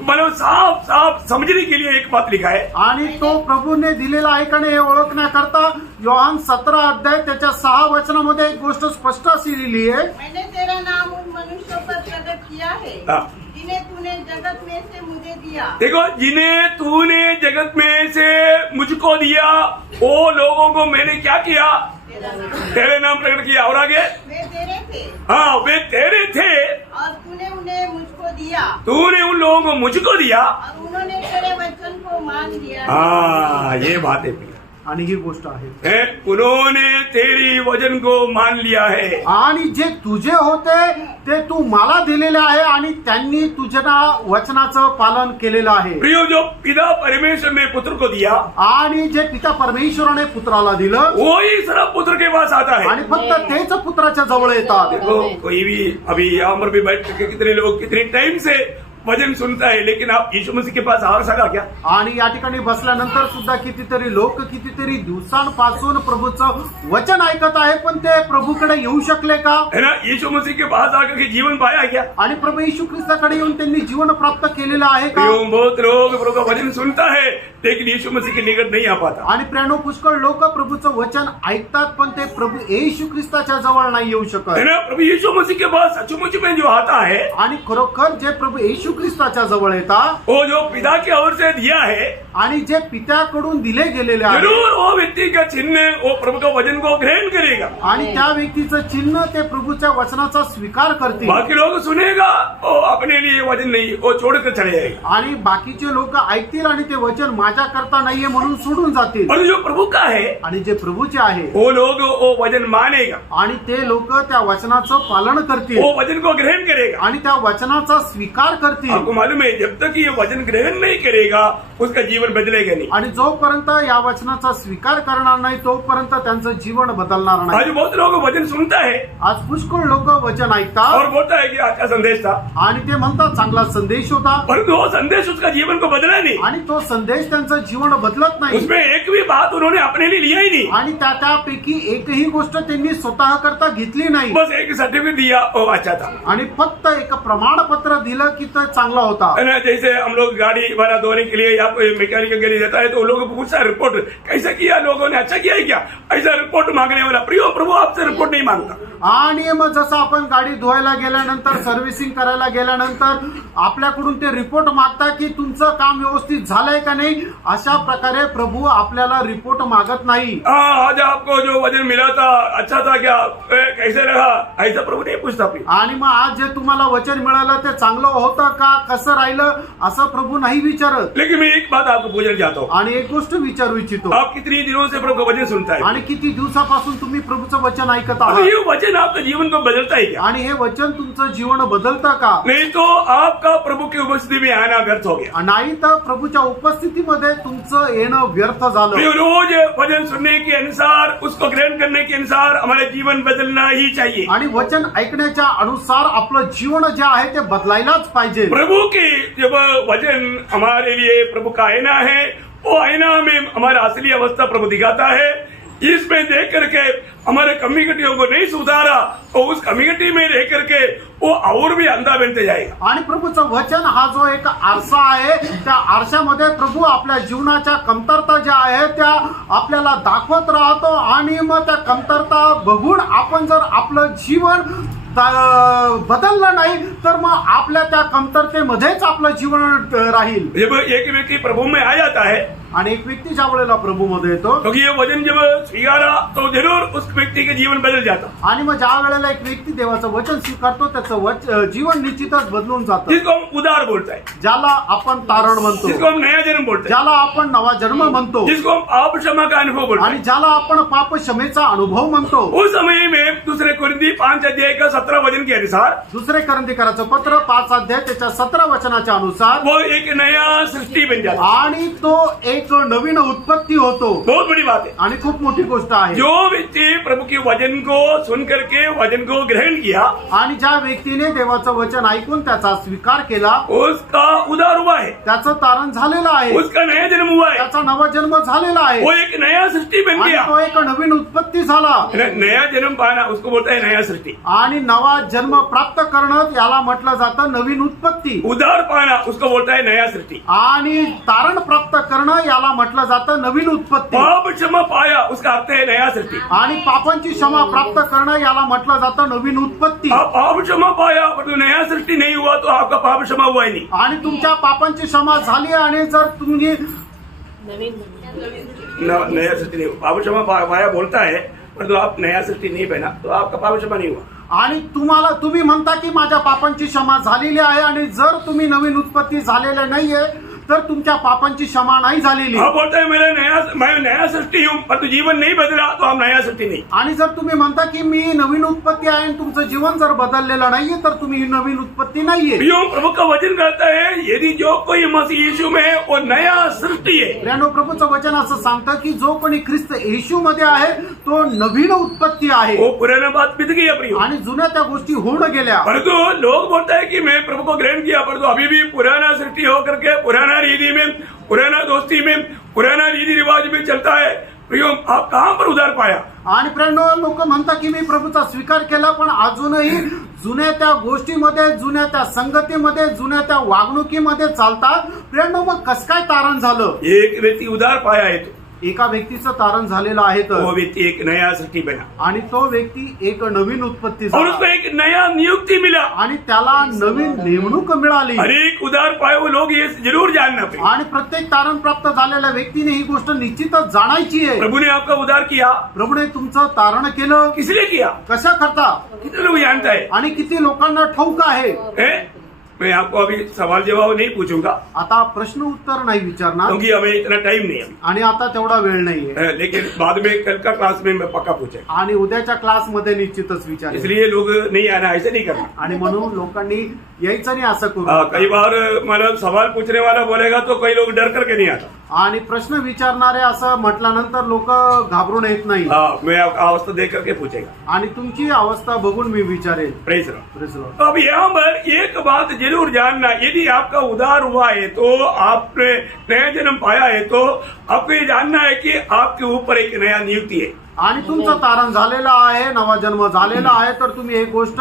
मतलब साफ साफ समझने के लिए एक बात लिखा है. आणि तो प्रभूने दिलेला आहे का नाही हे ओळखण्याकरता योहान 17 अध्याय त्याच्या 6 वचनामध्ये एक गोष्ट स्पष्ट अशी लिहिली आहे. मैंने तेरा नाम उन मनुष्यों पर प्रकट किया है हाँ. जिन्हें तूने जगत में से मुझे दिया। देखो, जिन्हें तूने जगत में से मुझको दिया वो लोगों को मैंने क्या किया, तेरे नाम प्रकट किया. और आगे, वे तेरे थे हाँ वे तेरे थे और तूने उन्हें मुझको दिया तूने उन लोगों को मुझको दिया. और उन्होंने तेरे वचन को मान लिया। हाँ, ये बात है. आणि ही गोष्ट आहे उन्होंने तेरी वचन को मान लिया है. आणि जे तुझे होते ते तू मला दिलेले आहे आणि त्यांनी तुझ्या वचनाचं पालन केलेलं आहे. प्रियो, जो पिता परमेश्वर ने पुत्र को दिया आणि जे पिता परमेश्वराने पुत्राला दिलं वही सिर्फ पुत्र के पास आता है. आणि फक्त तेच पुत्राच्या जवळ येतात. देखो, कोई भी अभी यहाँ पर भी बैठ के कितने लोग कितने टाइम से वचन सुनता है, लेकिन आप यीशु मसीह के पास आ सका क्या? आणि या ठिकाणी बसल्यानंतर सुद्धा कितीतरी लोक कितीतरी दिवसांपासून प्रभूचं वचन ऐकत आहे, पण ते प्रभूकडे येऊ शकले का? है ना, यीशु मसीह के पास आकर के जीवन पाया क्या? आणि प्रभू येशू ख्रिस्ताकडे येऊन त्यांनी जीवन प्राप्त केलेलं आहे का? प्रियो, बहुत लोग प्रभु का वचन सुनता है लेकिन यीशु मसीह के निकट नहीं आ पाता. आणि प्रियानो, पुष्कळ लोक प्रभूचं वचन ऐकतात पण ते प्रभू येशू ख्रिस्ताच्या जवळ नाही येऊ है शकत. ना, प्रभु यीशु मसीह के पास सचमुच में जो आता है आणि खरोखर जे प्रभू येशू ख्रिस्ताच्या जवळ येतात वो जो पिता की ओर से दिया है, आणि जे पित्याकडून दिले गेलेले आहे जरूर वो व्यक्ति का चिन्ह वो प्रभु का वचन को ग्रहण करेगा. आणि त्या व्यक्तीचं चिन्ह ते प्रभूच्या वचनाचा स्वीकार करतील. बाकी लोग सुनेगा वो अपने लिए वचन नहीं, वो छोड़कर चले जाएगा. आणि बाकीचे लोक ऐकतील आणि ते वचन माझ्या करता नाहीये म्हणून सोडून जातील. और जो प्रभु का है आणि जे प्रभूचे आहे वो लोग वो वचन मानेगा, आणि ते लोक त्या वचनाचं पालन करतील वो वचन को ग्रहण करेगा. आणि त्या वचनाचा स्वीकार करतील. आपको मालूम है, जब तक ये वचन ग्रहण नहीं करेगा उसका जीवन बदलेगा नहीं. आणि जोपर्यंत या वचनाचा स्वीकार करणार नाही तोपर्यंत त्यांचं जीवन बदलणार नाही. आज बहुत लोग वचन सुनता है आज पुष्कळ लोक वचन ऐकतात और बोलता है कि अच्छा संदेश था, आणि ते म्हणतात चांगला संदेश होता, परंतु वो संदेश उसका जीवन को बदला नहीं. आणि तो संदेश त्यांचं जीवन बदलत नाही. उसमें एक भी बात उन्होंने अपने लिए लिया ही नहीं. आणि त्यापैकी एकही गोष्ट त्यांनी स्वतः करता घेतली नाही. बस एक सर्टिफिकेट दिया, वो अच्छा था. आणि फक्त एक प्रमाणपत्र दिलं की तो चांगला होता. है ना, जैसे हम लोग गाड़ी वाला धोने के लिए या कोई मैकेनिक के लिए जाता है तो लोगों को पूछता है रिपोर्ट कैसा किया, लोगों ने अच्छा किया है क्या, ऐसा रिपोर्ट मांगने वाला. प्रियो, प्रभु आपसे रिपोर्ट नहीं मांगता. आणि मग जसं आपण गाडी धुवायला गेल्यानंतर सर्व्हिसिंग करायला गेल्यानंतर आपल्याकडून ते रिपोर्ट मागता की तुमचं काम व्यवस्थित झालंय का नाही, अशा प्रकारे प्रभू आपल्याला रिपोर्ट मागत नाही. हाँ, आज आपको जो वजन मिला था अच्छा था क्या, कैसे लगा, ऐसा प्रभु नहीं पूछता. आणि मग आज जे तुम्हाला वचन मिळालं ते चांगलं होतं का, कसं राहिलं, असं प्रभू नाही विचारत. लेकिन मैं एक बात आपको पूछना चाहता हूँ, आणि एक गोष्ट विचारू इच्छितो, आप कितनी दिनों से प्रभु का वचन सुनता है, आणि किती दिवसापासून तुम्ही प्रभूचं वचन ऐकत और आहात, ये वचन आपके जीवन को बदलता है क्या? आणि हे वचन तुमचं जीवन बदलतं का? नहीं तो आपका प्रभु की उपस्थिति में आना व्यर्थ हो गया. नाही तर प्रभूच्या उपस्थितीमध्ये तुमचं येणं व्यर्थ झालं. रोज वचन सुनने के अनुसार, उसको ग्रहण करने के अनुसार हमारा जीवन बदलना ही चाहिए. आणि वचन ऐकण्याच्या अनुसार आपलं जीवन जे आहे ते बदलायलाच पाहिजे. प्रभु की जब वचन हमारे लिए प्रभु का आईना है, वो आईना में हमारा असली अवस्था प्रभु दिखाता है. इसमें देख करके हमारे कम्युनिटियों को नहीं सुधारा तो उस कम्युनिटी में रह करके वो और भी अंधा बनते जाएगा. आणि प्रभूचं वचन हा जो एक आरसा आहे, त्या आरशामध्ये प्रभू आपल्या जीवनाच्या कमतरता ज्या आहेत त्या आपल्याला दाखवत राहतो. आणि मग त्या कमतरता बघून आपण जर आपलं जीवन बदललं नाही तर मग आपल्या त्या कमतरतेमध्येच आपलं जीवन राहील. जब एक व्यक्ति प्रभु में आ जाता है आणि एक व्यक्ती ज्या वेळेला प्रभूमध्ये येतो क्योंकि ये वचन जब स्वीकारा तो जरूर उस व्यक्ति के जीवन बदल जाता, आणि मग ज्या वेळेला एक व्यक्ती देवाचं वचन स्वीकारतो त्याचं जीवन निश्चितच बदलून जातं. जिसको हम उदार बोलता है, ज्याला आपण तारण म्हणतो, जिसको हम नया जन्म बोलते हैं, ज्याला आपण नवा जन्म म्हणतो, जिसको हम पाप क्षमा का अनुभव बोलते आणि हैं, ज्याला आपण पाप क्षमेचा अनुभव म्हणतो. उस समय में दूसरे कुरिन्थी 5 अध्याय का 17 वचन के अनुसार दुसरे करंथीकराचं पत्र 5 अध्याय त्याच्या 17 वचनाच्या अनुसार वो एक नया सृष्टि बन जाता है. आणि तो एक नवीन उत्पत्ती होतो. बहुत बड़ी बात है. आणि खूप मोठी गोष्ट आहे. जो व्यक्ति प्रभु के वचन को सुन करके वचन को ग्रहण किया, आणि ज्या व्यक्तीने देवाचं वचन ऐकून त्याचा स्वीकार केला उसका उद्धार हुआ है, त्याचं तारण झालेलं आहे, उसका नया जन्म हुआ है, त्याचा नवा जन्म झालेला आहे, वो एक नया सृष्टि बन आणि गया. तो एक नवीन उत्पत्ती झाला. नया जन्म पाना उसको बोलता है नया सृष्टि. आणि नवा जन्म प्राप्त करणं याला म्हटलं जातं नवीन उत्पत्ती. उद्धार पाना उसको बोलता है नया सृष्टि. आणि तारण प्राप्त करणं याला म्हटलं जातं नवीन उत्पत्ती. पाप क्षमा पाया उसका अर्थ है नया सृष्टि. आणि पापांची क्षमा प्राप्त करणं याला म्हटलं जातं नवीन उत्पत्ती. आप पाप क्षमा पाया परंतु नया सृष्टि नहीं हुआ तो आपका पाप क्षमा हुआ ही नहीं. आणि तुमच्या पापांची क्षमा झाली आणि जर तुम्ही नया सृष्टि नहीं हुआ. पाप क्षमा पाया बोलता है परंतु आप नया सृष्टि नहीं पहना तो आपका पाप क्षमा नहीं हुआ. आणि तुम्ही म्हणता की माझ्या पापांची क्षमा झालेली आहे आणि जर तुम्ही नवीन उत्पत्ती झालेले नाहीये तर तुमच्या पापांची क्षमा नाही झालेली. आप बोलता है मैं नया सृष्टि हूँ परंतु जीवन नहीं बदला तो हम नया सृष्टि नहीं. आणि जर तुम्ही म्हणता की मी नवीन उत्पत्ती आहे आणि तुमचं जीवन जर बदललेलं नाहीये तर तुम्ही नवीन उत्पत्ती नाहीये. प्रियो प्रभु का वचन कहता है यदि जो कोई मसीह यीशु में है वो नया सृष्टि है. प्रियानो, प्रभूचं वचन असं सांगतं की जो कोणी ख्रिस्त येशू मध्ये आहे तो नवीन उत्पत्ती आहे. वो पुराना बात बीत गया प्रियो. आणि जुन्या त्या गोष्टी होऊन गेल्या. परंतु लोग बोलता है कि मैं प्रभु को ग्रहण किया परंतु अभी भी पुराना सृष्टि होकर के पुराना रीति में, पुराना दोस्ती में, पुराना रीति रिवाज में चलता है. प्रियो आप कहाँ पर उद्धार पाया. आणि प्रियानो, लोक म्हणतात की मी प्रभूचा स्वीकार केला पण अजूनही जुन्या त्या गोष्टीमध्ये, जुन्या त्या संगतीमध्ये, जुन्या त्या वागणुकीमध्ये चालतात. प्रियानो, मग कसं काय तारण झालं. एक व्यक्ति उद्धार पाया है तो एका व्यक्तीचं तारण झालेलं आहे वो तर, व्यक्ति एक नया सृष्टि बना आणि तो व्यक्ती एक नवीन उत्पत्ती और झाला उसको एक नया नियुक्ति मिला. आणि त्याला नवीन नेमणूक मिळाली. हर एक उद्धार पाए हुए लोग ये जरूर जानना चाहिए. आणि प्रत्येक तारण प्राप्त झालेल्या व्यक्तीने ही गोष्ट निश्चितच जाणायची आहे. प्रभु ने आपका उद्धार किया, प्रभूने तुमचं तारण केलं. किस लिए किया, कशा करता कितने लोग जानता है. आणि किती लोकांना ठाऊक आहे. मैं आपको अभी सवाल जवाब नहीं पूछूंगा आता प्रश्न उत्तर नाही विचारणार क्योंकि हमें इतना टाइम नहीं है. आणि आता तेवढा वेळ नाहीये. लेकिन बाद में कल का क्लास में मैं पक्का पूछे. आणि उद्याच्या क्लासमध्ये निश्चितच विचार. इसलिए लोग नहीं आना, ऐसे नहीं करना. आणि म्हणून लोकांनी यायचं नाही असं करू. कई बार मतलब सवाल पूछने वाला बोलेगा तो कई लोग डर करके नहीं आता. आणि प्रश्न विचारणारे असं म्हटल्यानंतर लोक घाबरून येत नाही. मैं आपका अवस्था देख करके पूछेगा. आणि तुमची अवस्था बघून मी विचारेन. प्रेज रहा. Praise the Lord. तो अब यहाँ पर एक बात जरूर जानना, यदि आपका उद्धार हुआ है तो आपने नया जन्म पाया है तो आपको ये जानना है कि आपके ऊपर एक नया नियुक्ति है. आणि तुमचं तारण झालेलं आहे, नवा जन्म झालेला आहे तर तुम्ही एक गोष्ट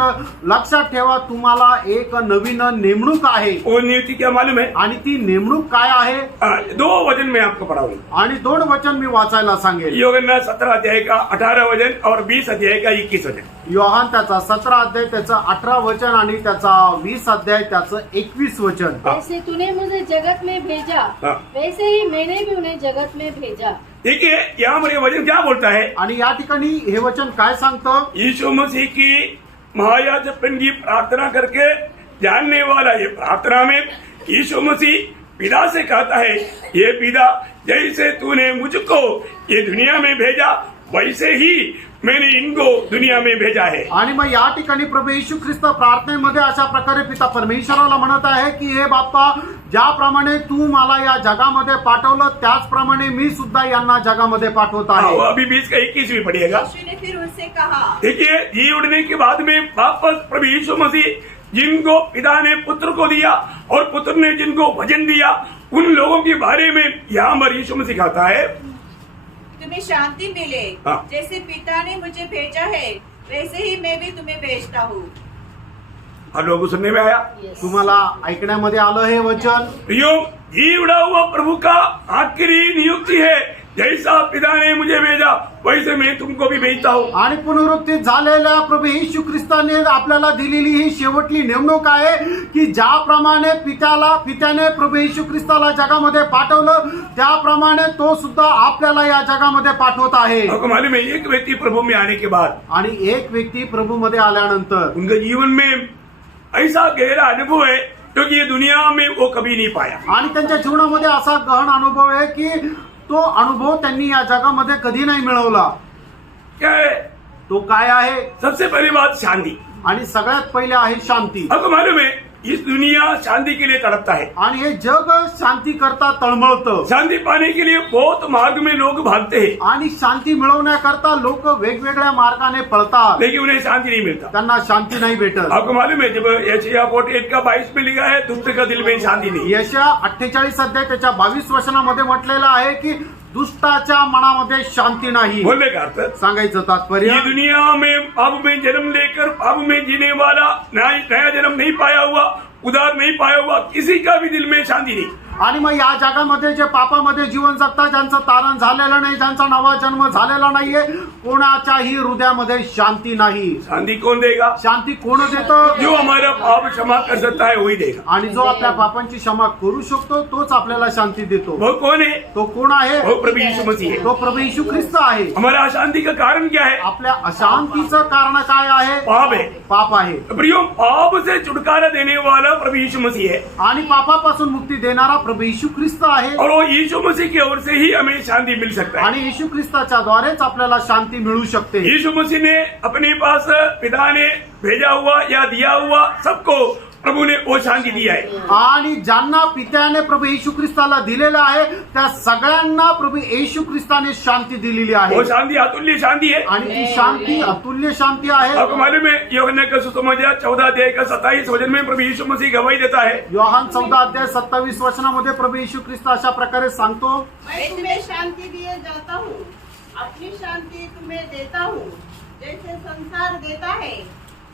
लक्षात ठेवा, तुम्हाला एक नवीन नेमणूक आहे. वो नियुक्ति क्या मालूम है. आणि ती नेमणूक काय आहे. 2 वचन में आपको पढ़ाऊंगा. आणि 2 वचन मी वाचायला सांगेल. योहन्ना 17 अध्याय का 18 वचन और 20 अध्याय का 21 वचन. योहान त्याचा 17 अध्याय त्याचं 18 वचन आणि त्याचा 20 अध्याय त्याचं 21 वचन. जैसे तूने मुझे जगत में भेजा वैसे ही मैंने भी उन्हें जगत में भेजा. देखिए यहाँ पर ये वचन क्या बोलता है. आणि या ठिकाणी हे वचन काय सांगतं. यीशु मसीह की महायाजकपन की प्रार्थना करके जानने वाला ये प्रार्थना में यीशु मसीह पिता से कहता है, ये पिता जैसे तूने मुझको ये दुनिया में भेजा वैसे ही मैंने इनको दुनिया में भेजा है. आणि मग या ठिकाणी प्रभू येशू ख्रिस्त प्रार्थनेमध्ये अशा प्रकारे पिता परमेश्वराला म्हणत आहे की हे बाप्पा, ज्याप्रमाणे तू मला या जगामध्ये पाठवलं त्याचप्रमाणे मी सुद्धा यांना जगामध्ये पाठवत आहे. अभी 20 का 21 भी पढ़िएगा. यीशु ने फिर उनसे कहा, देखिए जी उड़ने के बाद में वापस प्रभु यीशु मसीह जिनको पिता ने पुत्र को दिया और पुत्र ने जिनको वचन दिया उन लोगों के बारे में यहाँ पर यीशु मसीह कहता है, तुम्हें शांति मिले. हाँ. जैसे पिता ने मुझे भेजा है वैसे ही मैं भी तुम्हें भेजता हूँ. हर लोगों को सुनने में आया. Yes. तुम्हाला ऐकण्यामध्ये आलं हे वचन. प्रियो, जी उड़ा हुआ प्रभु का आखिरी नियुक्ति है जैसा पिता ने मुझे भेजा वैसे मैं तुमको भी भेजता हूँ. आणि पुनरुत्थित झालेल्या प्रभू येशू ख्रिस्ताने आपल्याला दिलेली ही शेवटली नेमणूक आहे की ज्याप्रमाणे पित्याने प्रभू येशू ख्रिस्ताला जगामध्ये पाठवलं त्याप्रमाणे तो सुद्धा आपल्याला या जगामध्ये पाठवत आहे. आपको मालूम है एक व्यक्ति प्रभु में आने के बाद आणि एक व्यक्ती प्रभू मध्ये आल्यानंतर उनके जीवन में ऐसा गहरा अनुभव है क्योंकि ये दुनिया में वो कभी नहीं पाया. आणि त्यांच्या जीवनामध्ये असा गहन अनुभव आहे की तो अनुभव त्यांनी या जगामध्ये कधी नाही मिळवला. क्या है? तो काय आहे? सबसे पहली बात शांति. आणि सगळ्यात पहिले आहे शांती. आपको मालूम है इस दुनिया शांति के लिए तड़पता है. आणि हे जग शांती करता तळमळतं. शांति पाने के लिए बहुत मार्ग में लोग भागते हैं आणि शांती मिळवण्याकरता लोक वेगवेगळ्या मार्गाने पळतात, लेकिन उन्हें शांति नहीं मिलता. त्यांना शांती नाही भेटत. आपको मालूम है जब यशायाह 48 का 22 में लिखा है दुष्ट का दिल में शांति नहीं. यशा 48 अध्याय त्याच्या 22 वचनामध्ये म्हटलेलं आहे की दुष्टाच्या मनामध्ये शांती नाही. बोलने का अर्थ सांगायचं ये तात्पर्य दुनिया में पाप में जन्म लेकर पाप में जीने वाला नया जन्म नहीं पाया हुआ, उधार नहीं पाया हुआ किसी का भी दिल में शांति नहीं. आणि मग या जगामध्ये जे पापामध्ये जीवन जगतात ज्यांचं तारण झालेलं नाही, ज्यांचा नवा जन्म झालेला नाहीये, कोणाच्याही हृदयामध्ये शांती नाही. शांति कौन देगा? शांती कोण देतं? जो हमारा पाप क्षमा कर सकता है वही देगा. आणि जो आपल्या पापांची क्षमा करू शकतो तोच आपल्याला शांती देतो. वो कौन है? तो कोण आहे? वो प्रभु यीशु मसीह है. तो प्रभू येशू ख्रिस्त आहे. हमारा अशांति का कारण क्या है? आपल्या अशांतीचं कारण काय आहे? पाप है. पाप आहे. प्रियो पाप से छुटकारा देने वाला प्रभु यीशु मसीह है आणि पापापासून मुक्ती देणारा प्रभू येशू ख्रिस्त आहे. और वो यीशु मसीह की ओर से ही हमें शांति मिल सकता है. आणि येशू ख्रिस्ताच्या द्वारेच आपल्याला शांती मिळू शकते. यीशु मसीह ने अपने पास पिता ने भेजा हुआ या दिया हुआ सबको प्रभु ने वो शांति दिया है. आणि ज्यांना पित्याने प्रभू येशू ख्रिस्ताला दिलेलं आहे त्या सगळ्यांना प्रभू येशू ख्रिस्ताने शांती दिलेली आहे. वो शांति अतुल्य शांति है. आणि ती शांती अतुल्य शांती आहे. आपको मालूम है यूहन्ना का सुसमाचार 14 अध्याय का 27 वचन में प्रभु यीशु मसीह गवाही देता है. योहान 14 अध्याय 27 वचनामध्ये प्रभू येशू ख्रिस्त अशा प्रकारे सांगतो, मैं तुम्हें शांति दिए जाता हूँ, अपनी शांति तुम्हें देता हूँ. जैसे संसार देता है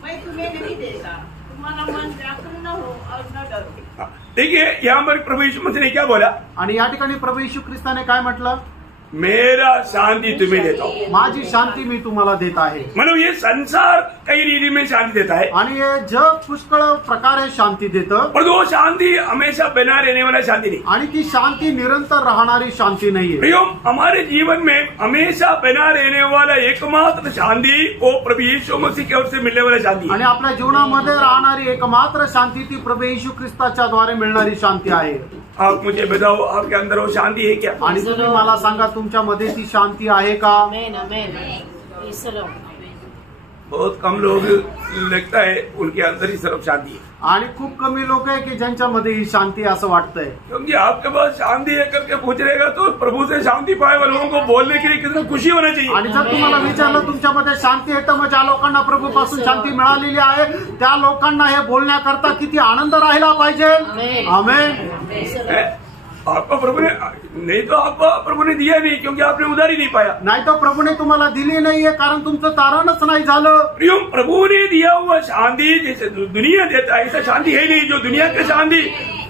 मैं तुम्हें नहीं देता. तुम्हारा मन व्याकुल न हो और न डरो. देखिए यहाँ पर प्रभु यीशु मसीह ने क्या बोला? आणि या ठिकाणी प्रभू येशू ख्रिस्ताने काय म्हटलं? मेरा शांति तुम्हें देता हूँ. माझी शांती मी तुम्हाला देत आहे. मतलब ये संसार कई रीति में शांति देता है आणि हे जग पुष्कळ प्रकारे शांती देतं, और वो शांति हमेशा बना रहने वाला शांति नहीं. आणि ती शांती निरंतर राहणारी शांति नाहीये. प्रियो हमारे जीवन में हमेशा बना रहने वाला एकमात्र शांति वो प्रभु यीशु मसीह की ओर से मिलने वाला शांति है. आणि आपल्या जीवनामध्ये राहणारी एकमात्र शांती ती प्रभू येशू ख्रिस्ताच्या द्वारे मिळणारी शांती आहे. आप मुझे बताओ आपके अंदर वो शांति है क्या? आणि तुम्ही मला सांगा तुमच्यामध्ये ती शांती आहे का? आमेन आमेन. ईश्वर बहुत कम लोग लगता है उनके अंदर ही सिर्फ शांति है. आणि खूप कमी लोक आहे की ज्यांच्यामध्ये ही शांती असं वाटतंय. क्योंकि आपके पास शांति है करके पूछ रहेगा तो प्रभू से शांति पाए वाले लोगों को बोलने के लिए कितनी खुशी होना चाहिए. आणि जर तुम्हाला विचारलं तुमच्यामध्ये शांती आहे तर मग ज्या लोकांना प्रभूपासून शांती मिळालेली आहे त्या लोकांना हे बोलण्याकरता किती आनंद राहिला पाहिजे. आमेन. है? आपको प्रभु ने नहीं तो आपको प्रभु ने दिया नहीं क्योंकि आपने उधार ही नहीं पाया. नाही तर प्रभूने तुम्हाला दिली नाहीये कारण तुमचं तारणच नाही झालं. प्रियो प्रभु ने दिया हुआ शांति जैसे दुनिया देता है ऐसा शांति है नहीं. जो दुनिया की शांति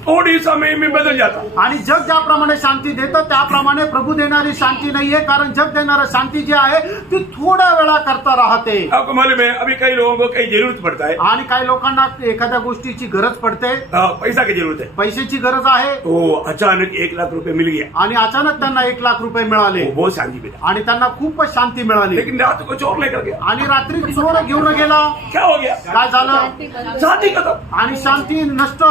थोड़ी समय में बदल जाता. आणि जग ज्याप्रमाणे शांती देतं त्याप्रमाणे प्रभू देणारी शांती नाहीये कारण जग देणारी शांती जी आहे ती थोड्या वेळा करता राहते. आपको मालूम है अभी कई लोगों को कई जरूरत पड़ता है. आणि काही लोकांना एखाद्या गोष्टीची गरज पडते, पैसा की जरूरत है. पैशाची गरज आहे तो अचानक 1 लाख रुपए मिल गया. आणि अचानक त्यांना 1 लाख रुपये मिळाले वो बहुत शांति मिला. आणि त्यांना खूप शांती मिळाली. लेकिन रात को चोर लेकर गया. आणि रात्री चोर घेऊन गेला. क्या हो गया? काय झालं? शांति खत्म. आणि शांती नष्ट.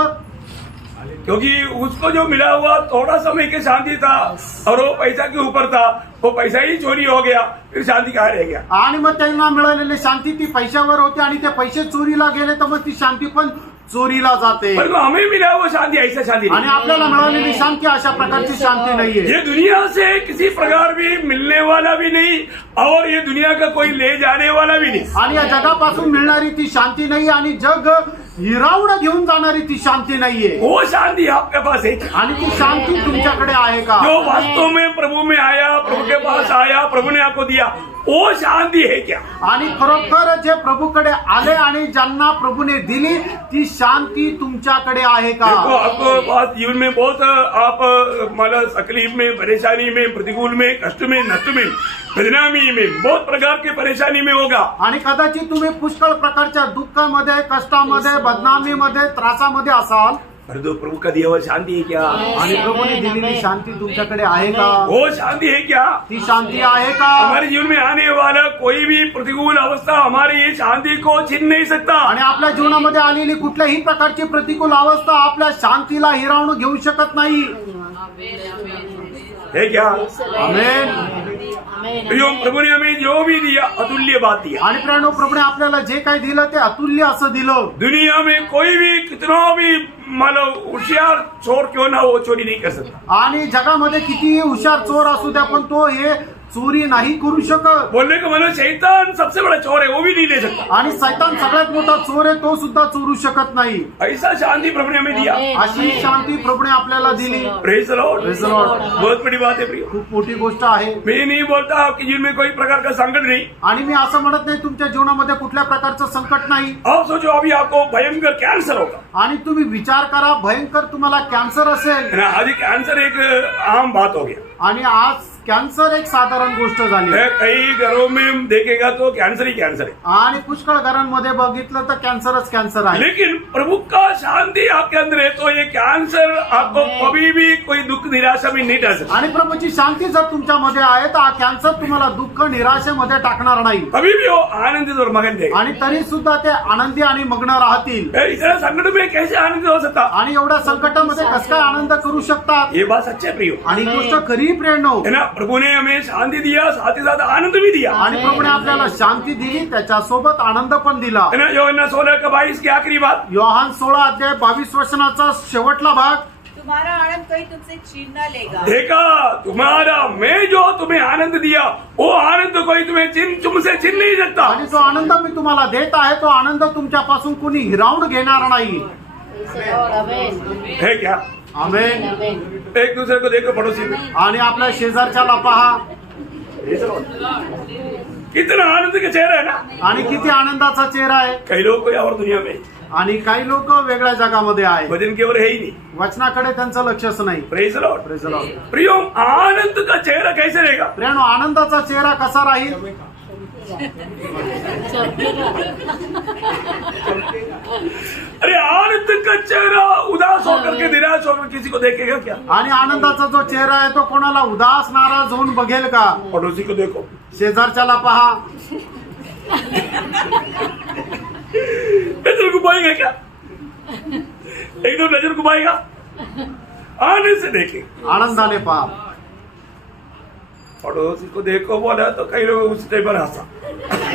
क्योंकि उसको जो मिला हुआ थोड़ा समय की शांति था और वो पैसा के ऊपर था, वो पैसा ही चोरी हो गया, फिर शांति कहाँ रह गया? आणि मग त्यांना मिळालेली शांती ती पैशावर होती आणि ते पैसे चोरीला गेले तर मग ती शांती पण चोरीला जाते. परंतु हमें मिला हुआ शांति ऐसा शांति आणि नहीं. आपल्याला मिळालेली शांती अशा प्रकारची शांती नाहीये. ये दुनिया से किसी प्रकार भी मिलने वाला भी नहीं और ये दुनिया का कोई ले जाने वाला भी नहीं. आणि या जगापासून मिळणारी ती शांती नाही आणि जग हिरावणं घेऊन जाणारी ती शांती नाहीये. वो शांति आपके पास है आणि ती शांती तुमच्याकडे आहे का? जो वास्तव में प्रभु में आया, प्रभु के पास आया, प्रभु ने आपको दिया वो शांति है क्या? आणि खरोखर जे प्रभूकडे आले आणि ज्यांना प्रभूने दिली ती शांती तुमच्याकडे आहे का? देखो आपको बहुत जीवन में बहुत आप मतलब तकलीफ में, परेशानी में, प्रतिकूल में, कष्ट में, नष्ट में, बदनामी में, बहुत प्रकार की परेशानी में होगा. आणि कदाचित तुम्ही पुष्कळ प्रकारच्या दुःखामध्ये, कष्टामध्ये, बदनामीमध्ये, त्रासामध्ये असाल. परंतु प्रभु का दिया हुआ शांति है क्या? आणि प्रभूने दिलेली शांती तुमच्याकडे आहे का? वो शांति है क्या? ती शांती आहे का? हमारे जीवन में आने वाला कोई भी प्रतिकूल अवस्था हमारी ये शांति को छीन नहीं सकता. आणि आपल्या जीवनामध्ये आलेली कुठल्याही प्रकारची प्रतिकूल अवस्था आपल्या शांतीला हिरावून घेऊ शकत नाही. है क्या? आमेन. प्रभु ने हमें जो भी दिया अतुल्य बात दिया. आणि प्रियानो, प्रभूने आपल्याला जे काही दिलं ते अतुल्य असं दिलं. दुनिया में कोई भी कितना भी मतलब होशियार चोर क्यों ना वो चोरी नहीं कर सकता. आणि जगामध्ये कितीही हुशार चोर असू द्या पण तो हे चोरी नाही करू शकत. बोलने का मतलब शैतान सबसे बड़ा चोर है, वो भी नहीं ले सकता. आणि सैतान सगळ्यात मोठा चोर आहे, तो सुद्धा चोरू शकत नाही. ऐसा शांति प्रभु ने हमें दिया. अशी शांती प्रभूने आपल्याला दिली. Praise the Lord. Praise the Lord. बहुत बड़ी बात है प्रिय. खूप मोठी गोष्ट आहे. मैं नहीं बोलता आपके जीवन में कोई प्रकार का संकट नहीं. आणि मी असं म्हणत नाही तुमच्या जीवनामध्ये कुठल्या प्रकारचं संकट नाही. आप सोचो अभी आपको भयंकर कैंसर होगा. आणि तुम्ही विचार करा, भयंकर तुम्हाला कॅन्सर असेल. आज कैंसर एक आम बात हो गया. आणि आज कॅन्सर एक साधारण गोष्ट झाली. कई घरों में देखेगा तो कैंसर ही कैंसर है. आणि पुष्कळ घरांमध्ये बघितलं तर कॅन्सरच कॅन्सर आहे. लेकिन प्रभु का शांति आपके अंदर है तो ये कैंसर आपको कभी भी कोई दुख निराशा में नहीं डाल सकता. आणि प्रभूची शांती जर तुमच्यामध्ये आहे तर हा कॅन्सर तुम्हाला दुःख निराशेमध्ये टाकणार नाही. कभी भी वो आनंदित और मगन देगा. आणि तरी सुद्धा ते आनंदी आणि मग्न राहतील. इतना संकट में कैसे आनंदित हो सकता? आणि एवढ्या संकटामध्ये कसं काय आनंद करू शकतात? ये बात सच्चे प्रियो. आणि ही गोष्ट खरी प्रेरणा. है ना, प्रभु ने हमें शांति दिया, साथ ही साथ आनंद भी दिया. आणि प्रभूने आपल्याला शांती दिली, त्याच्यासोबत आनंद पण दिला. है ना, यूहन्ना 16:22 की आखिरी बात. योहान 16:22 वचनाचा शेवटला भाग. तुम्हारा आनंद कोई तुमसे छीन न लेगा. देखा तुम्हारा मैं जो तुम्हें आनंद दिया वो आनंद कोई तुमसे छीन नहीं सकता. आणि जो आनंद मी तुम्हाला देत आहे तो आनंद तुमच्यापासून कोणी हिरावून घेणार नाही. है क्या? आमेन. एक दूसरे को देखो पड़ोसी में. आणि आपल्या शेजारच्याला पहा. कितना आनंद का चेहरा है ना. आणि किती आनंदाचा चेहरा आहे. कई लोग कोई और दुनिया में. आणि काही लोक वेगळ्या जगामध्ये आहे. भजन की ओर है ही नहीं. वचनाकडे त्यांचं लक्षच नाही. Praise the Lord. Praise the Lord. प्रियो, आनंद का चेहरा कैसे रहेगा? प्रियानो, आनंदाचा चेहरा कसा राहील? अरे आनंद का चेहरा उदास होकर के, निराश होकर किसी को देखेगा क्या? आणि आनंदाचा जो चेहरा आहे तो कोणाला उदास, नाराज होऊन बघेल का? पड़ोसी को देखो. शेजारच्याला पहा. नजर घुमाएगा क्या? एकदम नजर घुमाएगा. आनंद से देखे, आनंदाने पहा. पड़ोसी को देखो बोला तो कई लोग उस टाइम पर हंसा.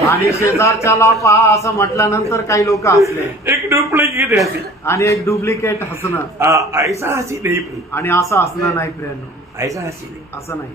आणि शेजारच्याला पहा असं म्हटल्यानंतर काही लोक हसले. एक डुप्लीकेट हंसी. आणि एक डुप्लिकेट हसणं. ऐसा हंसी नहीं प्रिय. आणि असं हसणं नाही प्रियानो. ऐसा हंसी नहीं. असं नाही.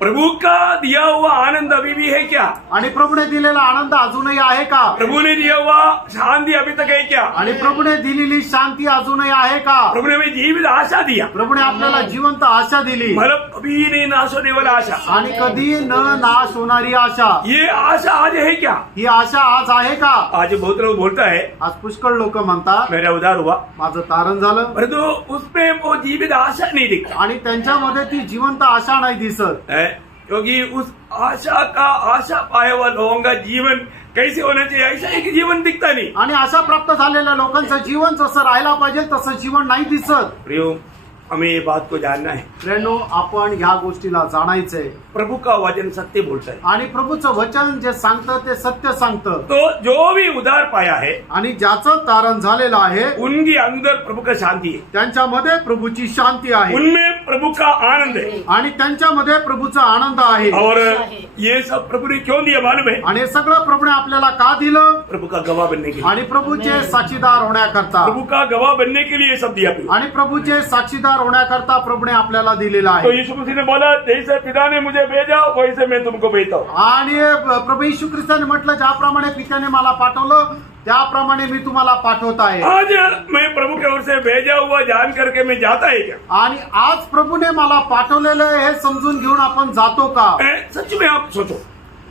प्रभु का दिया हुआ आनंद अभी भी है क्या? आणि प्रभूने दिलेला आनंद अजूनही आहे का? प्रभु ने दिया हुआ शांति अभी तक है क्या? आणि प्रभूने दिलेली शांती अजूनही आहे का? प्रभु ने हमें जीवित आशा दिया. प्रभूने आपल्याला जिवंत आशा दिली. मतलब कभी नहीं नाश होने वाला आशा. आणि कधी न नाश होणारी आशा. ये आशा आज है क्या? ही आशा आज आहे का? आज बहुत लोग बोलता है आज पुष्कळ लोक म्हणतात मेरा उधार हुआ, माझं तारण झालं. परंतु उसमें वो जीवित आशा नहीं दिखता आणि त्यांच्यामध्ये ती जिवंत आशा नाही दिसत. है. क्योंकि उस आशा का आशा पाया हुआ लोगों का जीवन कैसे होना चाहिए ऐसा एक जीवन दिखता नहीं. आणि आशा प्राप्त झालेल्या लोकांचं जीवन जसं राहायला पाहिजे तसं जीवन नाही दिसत. प्रियो, हमें ये बात को जानना है. प्रेरणो, आपण ह्या गोष्टीला जाणायचंय. प्रभु का वचन सत्य बोलता है. आणि प्रभूचं वचन जे सांगतं ते सत्य सांगतं. तो जो भी उधार पाया है आणि ज्याचं तारण झालेलं आहे उनके अंदर प्रभु का शांति है. त्यांच्यामध्ये प्रभूची शांती आहे. उनमें प्रभु का आनंद है. आणि त्यांच्यामध्ये प्रभूचा आनंद आहे. और ये सब प्रभु ने क्यों दिया मालूम है? आणि हे सगळं प्रभूने आपल्याला का दिलं? प्रभु का गवाह बनने के लिए. आणि प्रभूचे साक्षीदार होण्याकरता. प्रभु का गवाह बनने के लिए सब दिया. आणि प्रभूचे साक्षीदार होण्याकरता प्रभूने आपल्याला दिलेला तो आहे. यीशु मसीह ने बोला जैसे पिता ने मुझे भेजा वैसे मैं तुमको भेजता हूँ. आणि प्रभू येशू ख्रिस्ताने म्हटलं ज्याप्रमाणे पित्याने मला पाठवलं त्याप्रमाणे मी तुम्हाला पाठवत आहे. आज मैं प्रभु की ओर से भेजा हुआ जान करके मैं जाता है क्या? आणि आज प्रभूने मला पाठवलेलं हे समजून घेऊन आपण जातो का? सच में आप सोचो.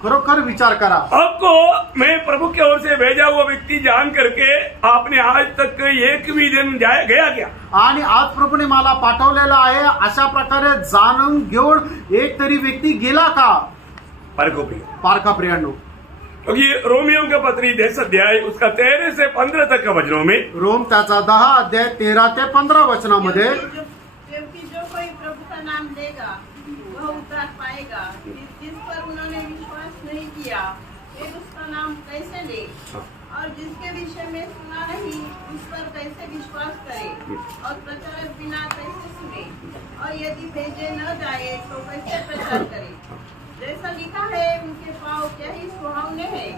खरोखर विचार करा. आपको मैं प्रभु की ओर से भेजा हुआ व्यक्ति जान करके आपने आज तक एक भी दिन गया क्या? आणि आज प्रभूने मला पाठवलेला आहे अशा प्रकारे जाणून घेऊन एक तरी व्यक्ती गेला का? पारखा प्रियांनो, क्योंकि रोमियो का पत्री 10 अध्याय उसका 13 से 15 तक का वचनों में रोम त्याचा 10 अध्याय 13 ते 15 वचनामध्ये क्योंकि जो कोई प्रभु का नाम लेगा वह उद्धार पाएगा. जिस पर उन्होंने विश्वास नहीं किया वे उसका नाम कैसे ले, और जिसके विषय में सुना नहीं उस पर कैसे विश्वास करे, और प्रचारक बिना कैसे सुने, और यदि भेजे न जाए तो कैसे प्रचार करे. जैसा लिखा है उनके पाँव क्या ही सुहावने हैं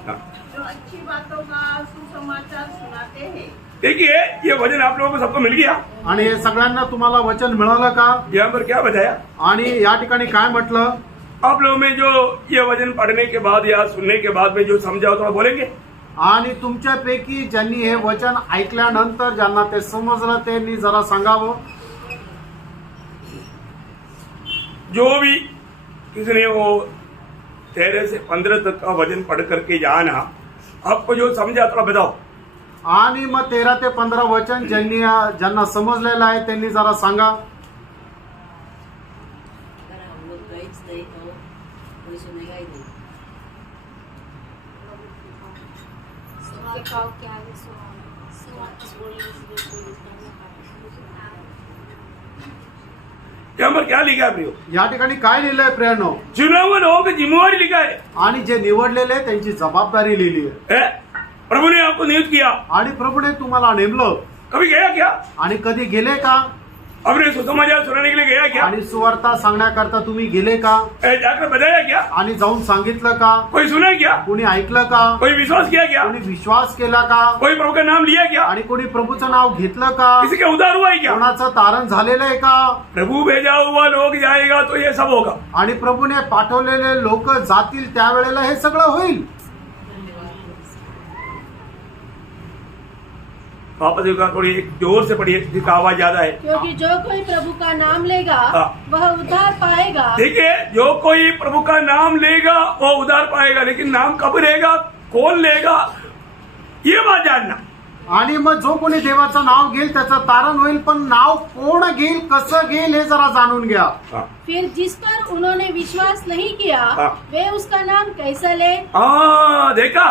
जो अच्छी बातों का सुसमाचार सुनाते हैं. देखिए ये वचन आप लोगों को सबको मिल गया. आणि हे सगळ्यांना तुम्हाला वचन मिळालं का? यहाँ पर क्या बताया? आणि या ठिकाणी काय म्हटलं? आप लोगों में जो ये वचन पढ़ने के बाद या सुनने के बाद में जो समझा हो तो बोलेंगे. आणि तुमच्यापैकी ज्यांनी हे वचन ऐकल्यानंतर ज्यांना ते समजलं त्यांनी जरा सांगावं. जो भी किसने वो 13 से 15 तक का वचन पढ़ करके जाना आपको जो समझा थोड़ा बताओ. आणि मग 13 ते 15 वचन ज्यांना समजलेलं आहे त्यांनी जरा सांगा. अगर हम लोग गाइड्स नहीं तो कोई सुनेगा ही नहीं. सबके पाँव क्या है सुहावने. यहाँ पर क्या लिखा है प्रियो? या ठिकाणी काय लिहिलंय प्रियांनो? चुने हुए लोगों की जिम्मेवारी लिखा है. आणि जे निवडलेले आहे त्यांची जबाबदारी लिहिली आहे. प्रभु ने आपको नियुक्त किया. आणि प्रभूने तुम्हाला नेमलं. कभी गया क्या? आणि कधी गेले का? अपने सुसमाचार सुनाने के लिए गया क्या? आणि सुवार्ता सांगण्याकरता तुम्ही गेले का? जाकर बताया क्या? आणि जाऊन सांगितलं का? कोई सुना क्या? कोणी ऐकलं का? कोई विश्वास किया क्या? कोणी विश्वास केला का? कोई प्रभु का नाम लिया क्या? आणि कोणी प्रभूचं नाव घेतलं का? किसी का उद्धार हुआ है क्या? कोणाचं तारण झालेलं आहे का? प्रभु भेजा हुआ लोग जाएगा तो ये सब होगा. आणि प्रभूने पाठवलेले लोक जातील त्यावेळेला हे सगळं होईल. वापस एक बार थोड़ी जोर से पढ़िए, जिसका आवाज ज्यादा है. क्योंकि जो कोई प्रभु का नाम लेगा वह उद्धार पाएगा. देखिए जो कोई प्रभु का नाम लेगा वो उद्धार पाएगा, लेकिन नाम कब लेगा, कौन लेगा, ये बात जानना. आणि मग जो कोणी देवाचं नाव घेईल त्याचं तारण होईल, पण नाव कोण घेईल कसं घेईल हे जरा जाणून घ्या. फिर जिस पर उन्होंने विश्वास नहीं किया वे उसका नाम कैसे ले. देखा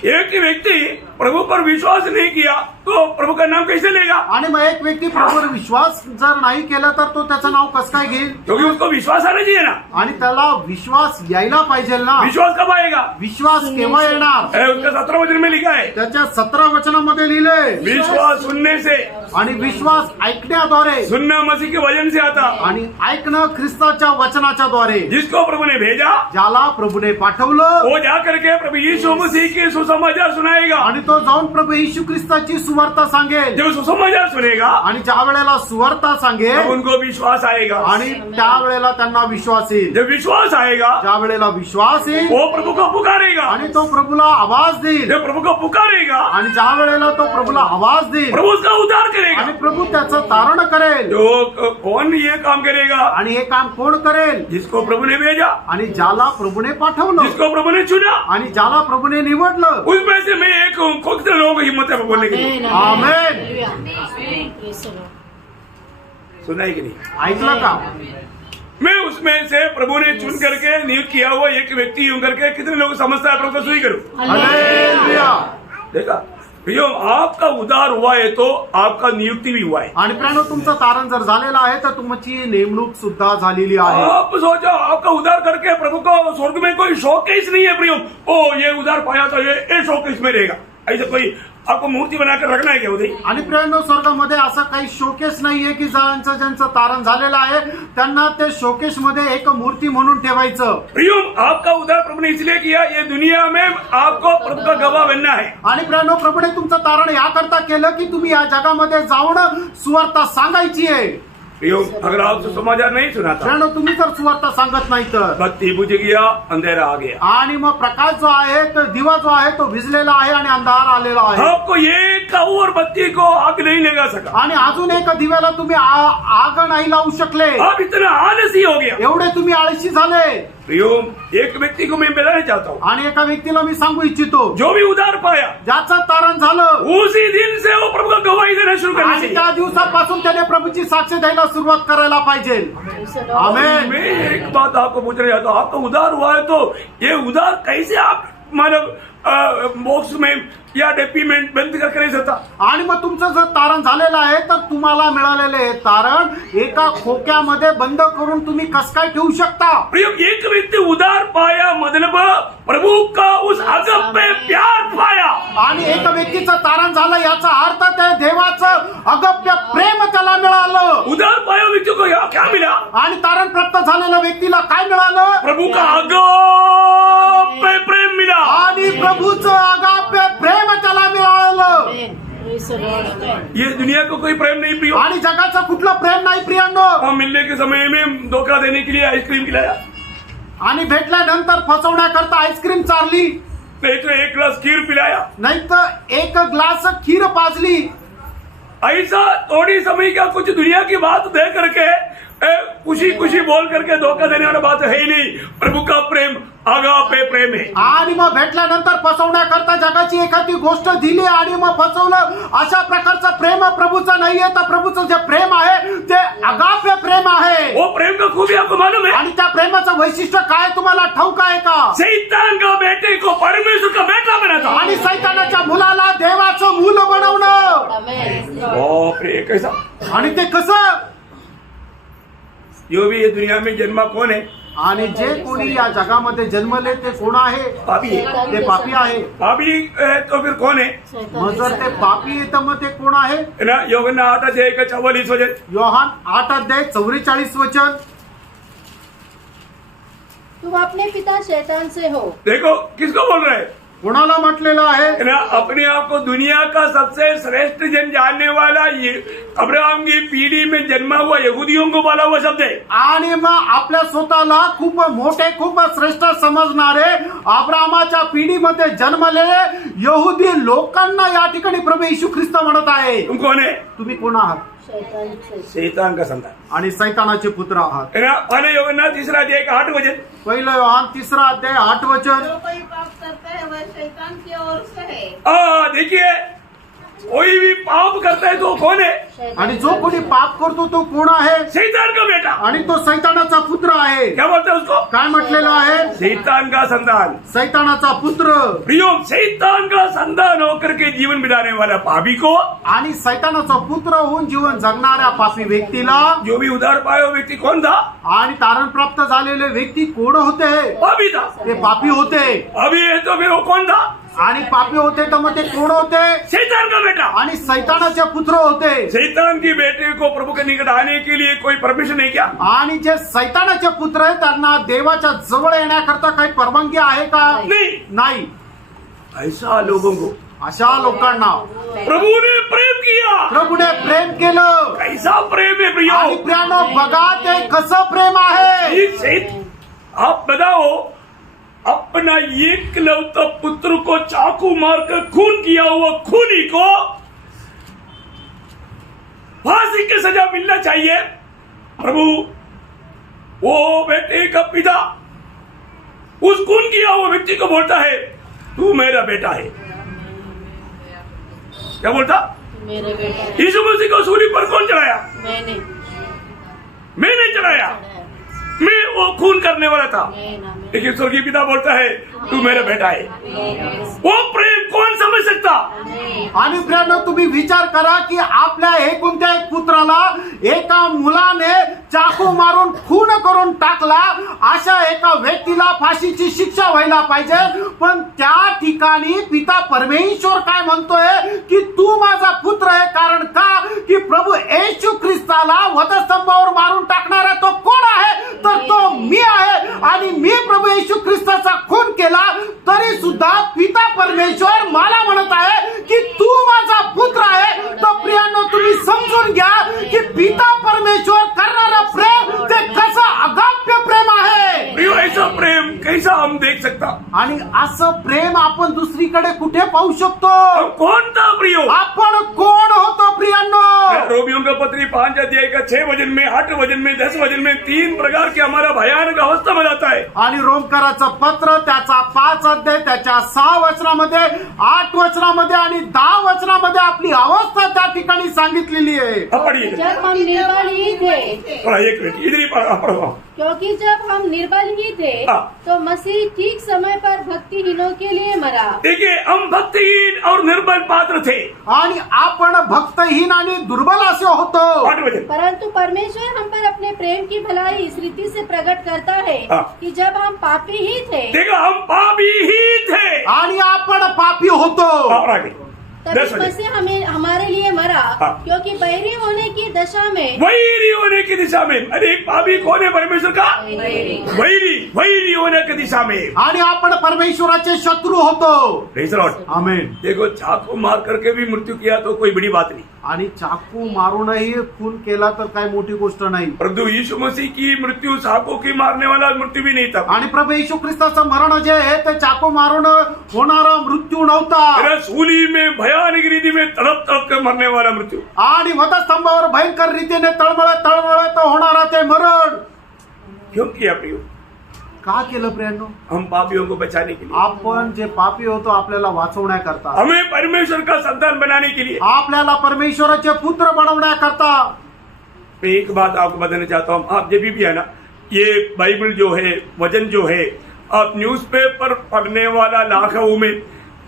एक व्यक्ति प्रभु पर विश्वास नहीं किया तो प्रभु का नाम कैसे लेगा? आणि मग एक व्यक्ती प्रभूवर विश्वास जर नाही केला तर तो त्याचं नाव कसं काय घेईल? क्योंकि उसको विश्वास आना चाहिए ना. आणि त्याला विश्वास यायला पाहिजे ना. विश्वास कब आएगा? विश्वास केव्हा येणार? उसका 17 वचन में लिखा है. त्याच्या 17 वचनामध्ये लिहिलंय. विश्वास सुनने से, आणि विश्वास ऐकण्याद्वारे, सुनना मसीह के वचन से आता. आणि ऐकणं ख्रिस्ताच्या वचनाच्या द्वारे. जिसको प्रभु ने भेजा ज्याला प्रभूने पाठवलं वो जा करके प्रभु यीशु मसीह के सुसमाचार सुनाएगा. आणि तो जाऊन प्रभू येशू ख्रिस्ताची सुवार्ता सांगेल. जब सुसमाचार सुनेगा आणि ज्या वेळेला सुवार्ता तब सांगेल उनको विश्वास आएगा. आणि त्यावेळेला त्यांना विश्वास येईल. जब विश्वास आएगा ज्या वेळेला विश्वास येईल वो प्रभु को पुकारेगा. आणि तो प्रभूला आवाज देईल. जब प्रभु को पुकारेगा आणि ज्या वेळेला तो प्रभूला आवाज देईल प्रभु उसका उद्धार करेगा. आणि प्रभू त्याचं तारण करेल. जो कौन ये काम करेगा? आणि हे काम कोण करेल? जिसको प्रभु ने भेजा, आणि ज्याला प्रभूने पाठवलं जिसको प्रभु ने चुना, आणि ज्याला प्रभूने निवडलं. उसमें से मैं एक हूँ. कितने लोगों को हिम्मत है बोलने के लिए? आमेन. सुना है कि नहीं? ऐकलं का? मैं उसमें से प्रभु ने चुन करके नियुक्त किया हुआ एक व्यक्ती हूं करके कितने लोग समझता है प्रभु को सुई करूं. हालेलुया. देखा भैया, आपका उद्धार हुआ है तो आपका नियुक्ति भी हुआ है. आणि प्राणो तुमचं तारण जर झालेलं आहे तर तुमची नेमणूक सुद्धा झालेली आहे. आप सोचो आपका उद्धार करके प्रभु को स्वर्ग में कोई शौकेस नहीं है प्रियो. ओ ये उद्धार पाया तो ये शौकेस में रहेगा. ऐसे कोई आपको मूर्ति बनाकर रखना है क्या उदय? आणि प्रियांनो स्वर्गामध्ये असं काही शोकेस नाहीये की ज्यांचं तारण झालेलं आहे त्यांना ते शोकेस मध्ये एक मूर्ती म्हणून ठेवायचं. प्रियो, आपका उद्धार प्रभु ने इसलिए किया, ये दुनिया में आपको प्रभु का गवाह बनना है. आणि प्रियांनो प्रभूने तुमचं तारण याकरता केलं की तुम्ही या जगामध्ये जाऊन सुवार्ता सांगायची आहे. प्रियो, अगर आप सुसमाचार नहीं सुनाता, प्रियांनो तुम्ही जर सुवार्ता सांगत नाही तर बत्ती बुझ गया, अंधेरा आ गया. आणि मग प्रकाश जो आहे तो दिवा जो आहे तो विझलेला आहे आणि अंधार आलेला आहे. आपको एक और बत्ती को आग नहीं लगा सका. आणि अजून एक दिव्याला तुम्ही आग नाही लावू शकले. आप इतना आलसी हो गया. एवढे तुम्ही आळशी झाले. प्रियो, एक व्यक्ति को मैं बताना चाहता हूँ, आणि एका व्यक्तीला मी सांगू इच्छितो, जो भी उधार पाया ज्याचं तारण झालं उसी दिन से वो प्रभु का गवाही देना शुरू करना आणि चाहिए। त्या दिवसापासून त्याने प्रभूची साक्ष द्यायला सुरुवात करायला पाहिजे. आमेन. मैं एक बात आपको पूछना चाहता हूँ, आपका उधार हुआ है तो ये उधार कैसे आप मतलब बॉक्स में या डेपी में बंद करके नहीं सकता? आणि मग तुमचं जर तारण झालेलं आहे तर तुम्हाला मिळालेले हे तारण एका खोक्यामध्ये बंद करून तुम्ही कस काय ठेवू शकता? प्रियो, एक व्यक्ति उधार पाया मतलब प्रभु का उस अगप पे प्यार पाया। आणि एका व्यक्तीचं तारण झालं याचा अर्थ ते देवाचं अगप्य प्रेम त्याला मिळालं. उधार पाया व्यक्ति को क्या मिला? आणि तारण प्राप्त झालेल्या व्यक्तीला काय मिळालं? प्रभु का अगप पे प्रेम मिला। आणि प्रभूचं अगाप्य प्रेम त्याला मिळालं. ये दुनिया को कोई प्रेम नहीं प्रियो। आणि जगाचं कुठलं प्रेम नाही प्रियांनो. हम मिलने के समय में धोखा देने के लिए आइसक्रीम खिलाया, आणि भेटल्यानंतर फसवण्याकरता आईस्क्रीम चारली, नहीं तो एक गिलास खीर पिलाया। नाही तर एक ग्लास खीर पाजली. ऐसा थोड़ी समय का कुछ दुनिया की बात दे करके खुशी खुशी बोल करके धोखा देने वाला बात है ही नहीं। प्रभु का प्रेम अगापे प्रेम है। आणि मग भेटल्यानंतर फसवण्याकरता जगाची एखादी गोष्ट दिली आणि मग फसवलं, अशा प्रकारचं प्रेम प्रभूचं नाहीये. तर प्रभूचं जे प्रेम आहे ते अगाप्य प्रेम आहे. वो प्रेम का खूबी आपको मालूम है? आणि त्या प्रेमाचं वैशिष्ट्य काय तुम्हाला ठाऊक आहे का? शैतान का बेटे को परमेश्वर का बेटा बनाता। आणि सैतानाच्या मुलाला देवाचं मूल बनवणं. बाप रे, कैसा? आणि ते कसं? जो भी ये दुनिया में जन्मा कौन है? आणि जे कोणी या जगामध्ये जन्मले ते कोण आहे? पापी है। ते पापी आहे. पापी है तो फिर कौन है? मग जर ते पापी आहे तर मग ते कोण आहे? है ना, यूहन्ना 8:44 योहान 8:44. तुम अपने पिता शैतान से हो. देखो किसको बोल रहे हैं? कोणाला म्हटलेलं आहे? है ना, अपने आप को दुनिया का सबसे श्रेष्ठ जन जानने वाला ये अब्राहम की पीढ़ी में जन्मा हुआ यहूदियों को बोला हुआ शब्द है। आणि मग आपल्या स्वतःला खूप मोठे खूप श्रेष्ठ समजणारे अब्राहमाच्या पिढीमध्ये जन्मलेले यहुदी लोकांना या ठिकाणी प्रभू येशू ख्रिस्त म्हणत आहे. तुम कौन है? तुम्ही कोण आहात? शैतान से. शैतान का संतान। आणि सैतानाचे पुत्र आहात. है ना, पहले यूहन्ना 3:8 पहिलं योहान 3:8. जो कोई पाप करता है वह शैतान की ओर से है। देखिए, कोई भी पाप करता है तो कौन है? आणि जो कोणी पाप करतो तो कोण आहे? शैतान का बेटा। आणि तो सैतानाचा पुत्र आहे. क्या बोलते हैं उसको? काय म्हटलेलं आहे? शैतान का संतान। सैतानाचा पुत्र. प्रियो, शैतान का संतान होकर के जीवन बिताने वाला पापी को, आणि सैतानाचा पुत्र होऊन जीवन जगणाऱ्या पापी व्यक्तीला, जो भी उधार पाया वो व्यक्ति कौन था? आणि तारण प्राप्त झालेले व्यक्ती कोण होते? पापी था। ते पापी होते. अभी है तो फिर वो कौन था? आणि पापी होते तर मग ते कोण होते? शैतान का बेटा। आणि सैतानाचे पुत्र होते. शैतान की बेटे को प्रभु के निकट आने के लिए कोई परमिशन है क्या? आणि जे सैतानाचे पुत्र आहेत त्यांना देवाच्या जवळ येण्याकरता काही परवानगी आहे का? नाही. ऐसा लोगों को अशा लोकांना प्रभु ने प्रेम किया। प्रभूने प्रेम केलं. कैसा प्रेम है प्रियो? आणि प्रियानो बघा ते कसं प्रेम आहे. आप बताओ, अपना एकलौता पुत्र को चाकू मारकर खून किया हुआ खूनी को फांसी की सजा मिलना चाहिए। प्रभु वो बेटे का पिता उस खून किया हुआ व्यक्ति को बोलता है, तू मेरा बेटा है। क्या बोलता? मेरे बेटा. यीशु मसीह को सूली पर कौन चढ़ाया? मैंने चढ़ाया। मैं वो खून करने वाला था, लेकिन स्वर्गीय पिता बोलता है तू मेरा बेटा है। वो प्रेम कौन समझ सकता? आणि प्रियानो तुम्ही विचार करा की आपल्या एकुलत्या एक पुत्राला एका मुलाने चाकू मारून खून करून टाकला, अशा एका व्यक्तीला फाशीची शिक्षा व्हायला पाहिजे. पण त्या ठिकाणी पिता परमेश्वर काय म्हणतोय की तू माझा पुत्र आहे. कारण का? की प्रभू येशू ख्रिस्ताला वधस्तंभावर मारून टाकणारा तो कोण आहे? तर तो मी आहे. आणि मी प्रभू येशू ख्रिस्ताचा खून केला तरी सुद्धा पिता परमेश्वर मला म्हणत आहे की तू माझा पुत्र आहे. तर प्रियांनो तुम्ही समजून घ्या की पिता परमेश्वर करणारा प्रेम ते कसं अगाप्य प्रेम आहे. प्रियो, ऐसा प्रेम कैसा हम देख सकता? आणि असं प्रेम आपण दुसरीकडे कुठे पाहू शकतो? कौन था प्रियो? आपण कोण होतो प्रियांनो, रोमियों का पत्री 5 अध्याय का 6 वचन में, 8 वचन में, 10 वचन में 3 प्रकार के हमारा भयानक अवस्था में जाता है। आणि रोमकराचं पत्र त्याचा 5 अध्याय त्याच्या 6 वचनामध्ये, 8 वचनामध्ये आणि 10 वचनामध्ये आपली अवस्था त्या ठिकाणी सांगितलेली आहे. अब पढ़िए जब हम निर्बल ही थे, थोड़ा, एक मिनट इधर ही पढ़ो। क्योंकि जब हम निर्बल ही थे हाँ। तो मसीह ठीक समय पर भक्तिहीनों के लिए मरा। देखिए, हम भक्तिहीन और निर्बल पात्र थे। आणि आपण भक्तहीन आणि दुर्बल असे होतो, 8 वचन, परंतु परमेश्वर हम पर अपने प्रेम की भलाई इस रीति से प्रकट करता है हाँ। कि जब हम पापी ही थे देखो हम पापी ही थे। आणि आपण पापी होतो, और आगे तभी 10 वचन, मसीह हमें हमारे लिए मरा, हाँ। क्योंकि बैरी होने की दशा में वैरी होने की दिशा में। अरे एक पापी कौन है परमेश्वर का? वैरी होने की दिशा में। आणि आपण परमेश्वराचे शत्रू होतो. Praise the Lord। आमेन. देखो, चाकू मार करके भी मृत्यु किया तो कोई बड़ी बात नहीं, आणि चाकू मारूनही खून केला तर काय मोठी गोष्ट नाही. परंतु यीशु मसीह की मृत्यु चाकू की मारने वाला मृत्यु भी नहीं था। आणि प्रभू येशू ख्रिस्ताचं मरण जे आहे ते चाकू मारून होणारा मृत्यू नव्हता, मेरा सूली में भयानक रीति में तड़प तड़प कर मरने वाला मृत्यू। आणि वधस्तंभावर भयंकर रीतीने तळमळत होणारा ते मरण. क्यों किया प्रियो? का केलं प्रियांनो? हम पापियों को बचाने के लिए, आपण जे पापी होतो आपल्याला वाचवण्याकरता, हमें परमेश्वर का संतान बनाने के लिए। आपल्याला परमेश्वराचे पुत्र बनवण्याकरता. मैं एक बात आपको बताना चाहता हूँ, आप जब भी है ना, ये बाइबल जो है, वचन जो है, आप न्यूज़पेपर पढ़ने वाला लाखों में,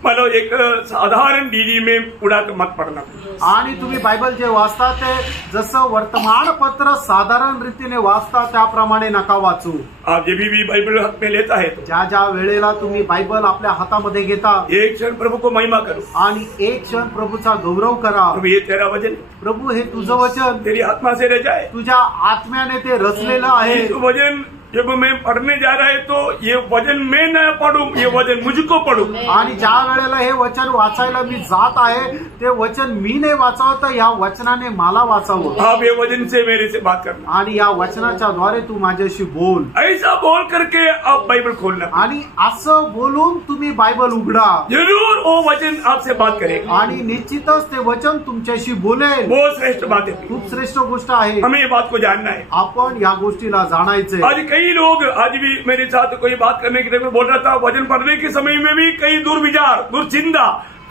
मतलब एक साधारण डीडी में उड़ा कर मत पढ़ना। आणि तुम्ही बायबल जे वाचता ते जसं वर्तमानपत्र साधारण रीतीने वाचता त्याप्रमाणे नका वाचू. आप जब भी बाइबल हाथ में लेता है तो ज्या ज्या वेळेला तुम्ही बायबल आपल्या हातामध्ये घेता एक क्षण प्रभु को महिमा करो। आणि एक क्षण प्रभूचा गौरव करा. प्रभु, ये तेरा वचन, प्रभू हे तुझं वचन तेरी आत्मा से रह जाए। तुझ्या आत्म्याने ते रचलेलं आहे. ये वचन जब मैं पढ़ने जा रहा है तो ये वचन मैं न पढ़ूं, ये वचन मुझको पढ़ूं। आणि ज्या वेळेला हे वचन वाचायला मी जात आहे ते वचन मी नाही वाचावं तर या वचनाने मला वाचावं. आप ये वचन से मेरे से बात करना, आणि या वचनाच्या द्वारे तू माझ्याशी बोल. ऐसा बोल करके आप बाइबल खोलना, आणि असं बोलून तुम्ही बायबल उघडा. जरूर वो वचन आपसे बात करेगा। आणि निश्चितच ते वचन तुमच्याशी बोलेल. बहुत श्रेष्ठ बात है, खूप श्रेष्ठ गोष्ट आहे. हमें ये बात को जानना है। आपण या गोष्टीला जाणायचे. आज कई लोग, आज भी मेरे साथ कोई बात करने के टाइम में बोल रहा था, वचन पढ़ने के समय में भी कई दुर्विचार, दुर्चिंता